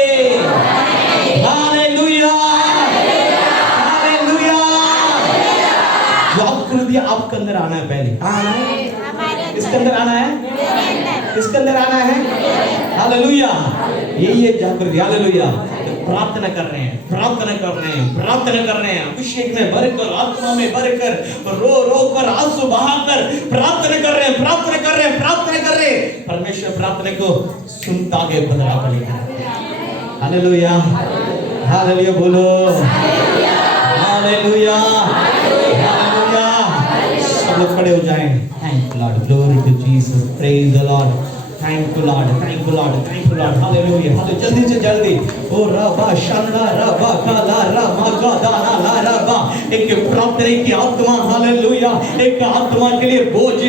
हालेलुया। हालेलुया। जो आकृति आपके अंदर आना है, पहले आना है। किसके अंदर आना है? किसके अंदर आना है? हालेलुया। यही है जागृति। हालेलुया। प्रार्थना कर रहे हैं, प्रार्थना कर रहे हैं, प्रार्थना कर रहे हैं, अभिषेक में भरकर, आत्मा में भरकर, रो रो कर, आंसू बहाकर प्रार्थना कर रहे हैं, प्रार्थना कर रहे हैं, प्रार्थना कर रहे हैं। परमेश्वर प्रार्थना को सुनता है, बदलाव करेगा। हालेलुया। हालेलुया बोलो। हालेलुया। हालेलुया। सब लोग खड़े हो जाएं। Thank you Lord, glory to Jesus, praise the Lord. Thank you Lord, thank you Lord, thank you Lord. Hallelujah. Hallelujah. जल्दी से जल्दी। ओ रबा शंदा रबा काला रमा गादा ला रबा। एक प्रार्थना की आत्मा। हालेलुया। एक आत्मा के लिए बोझ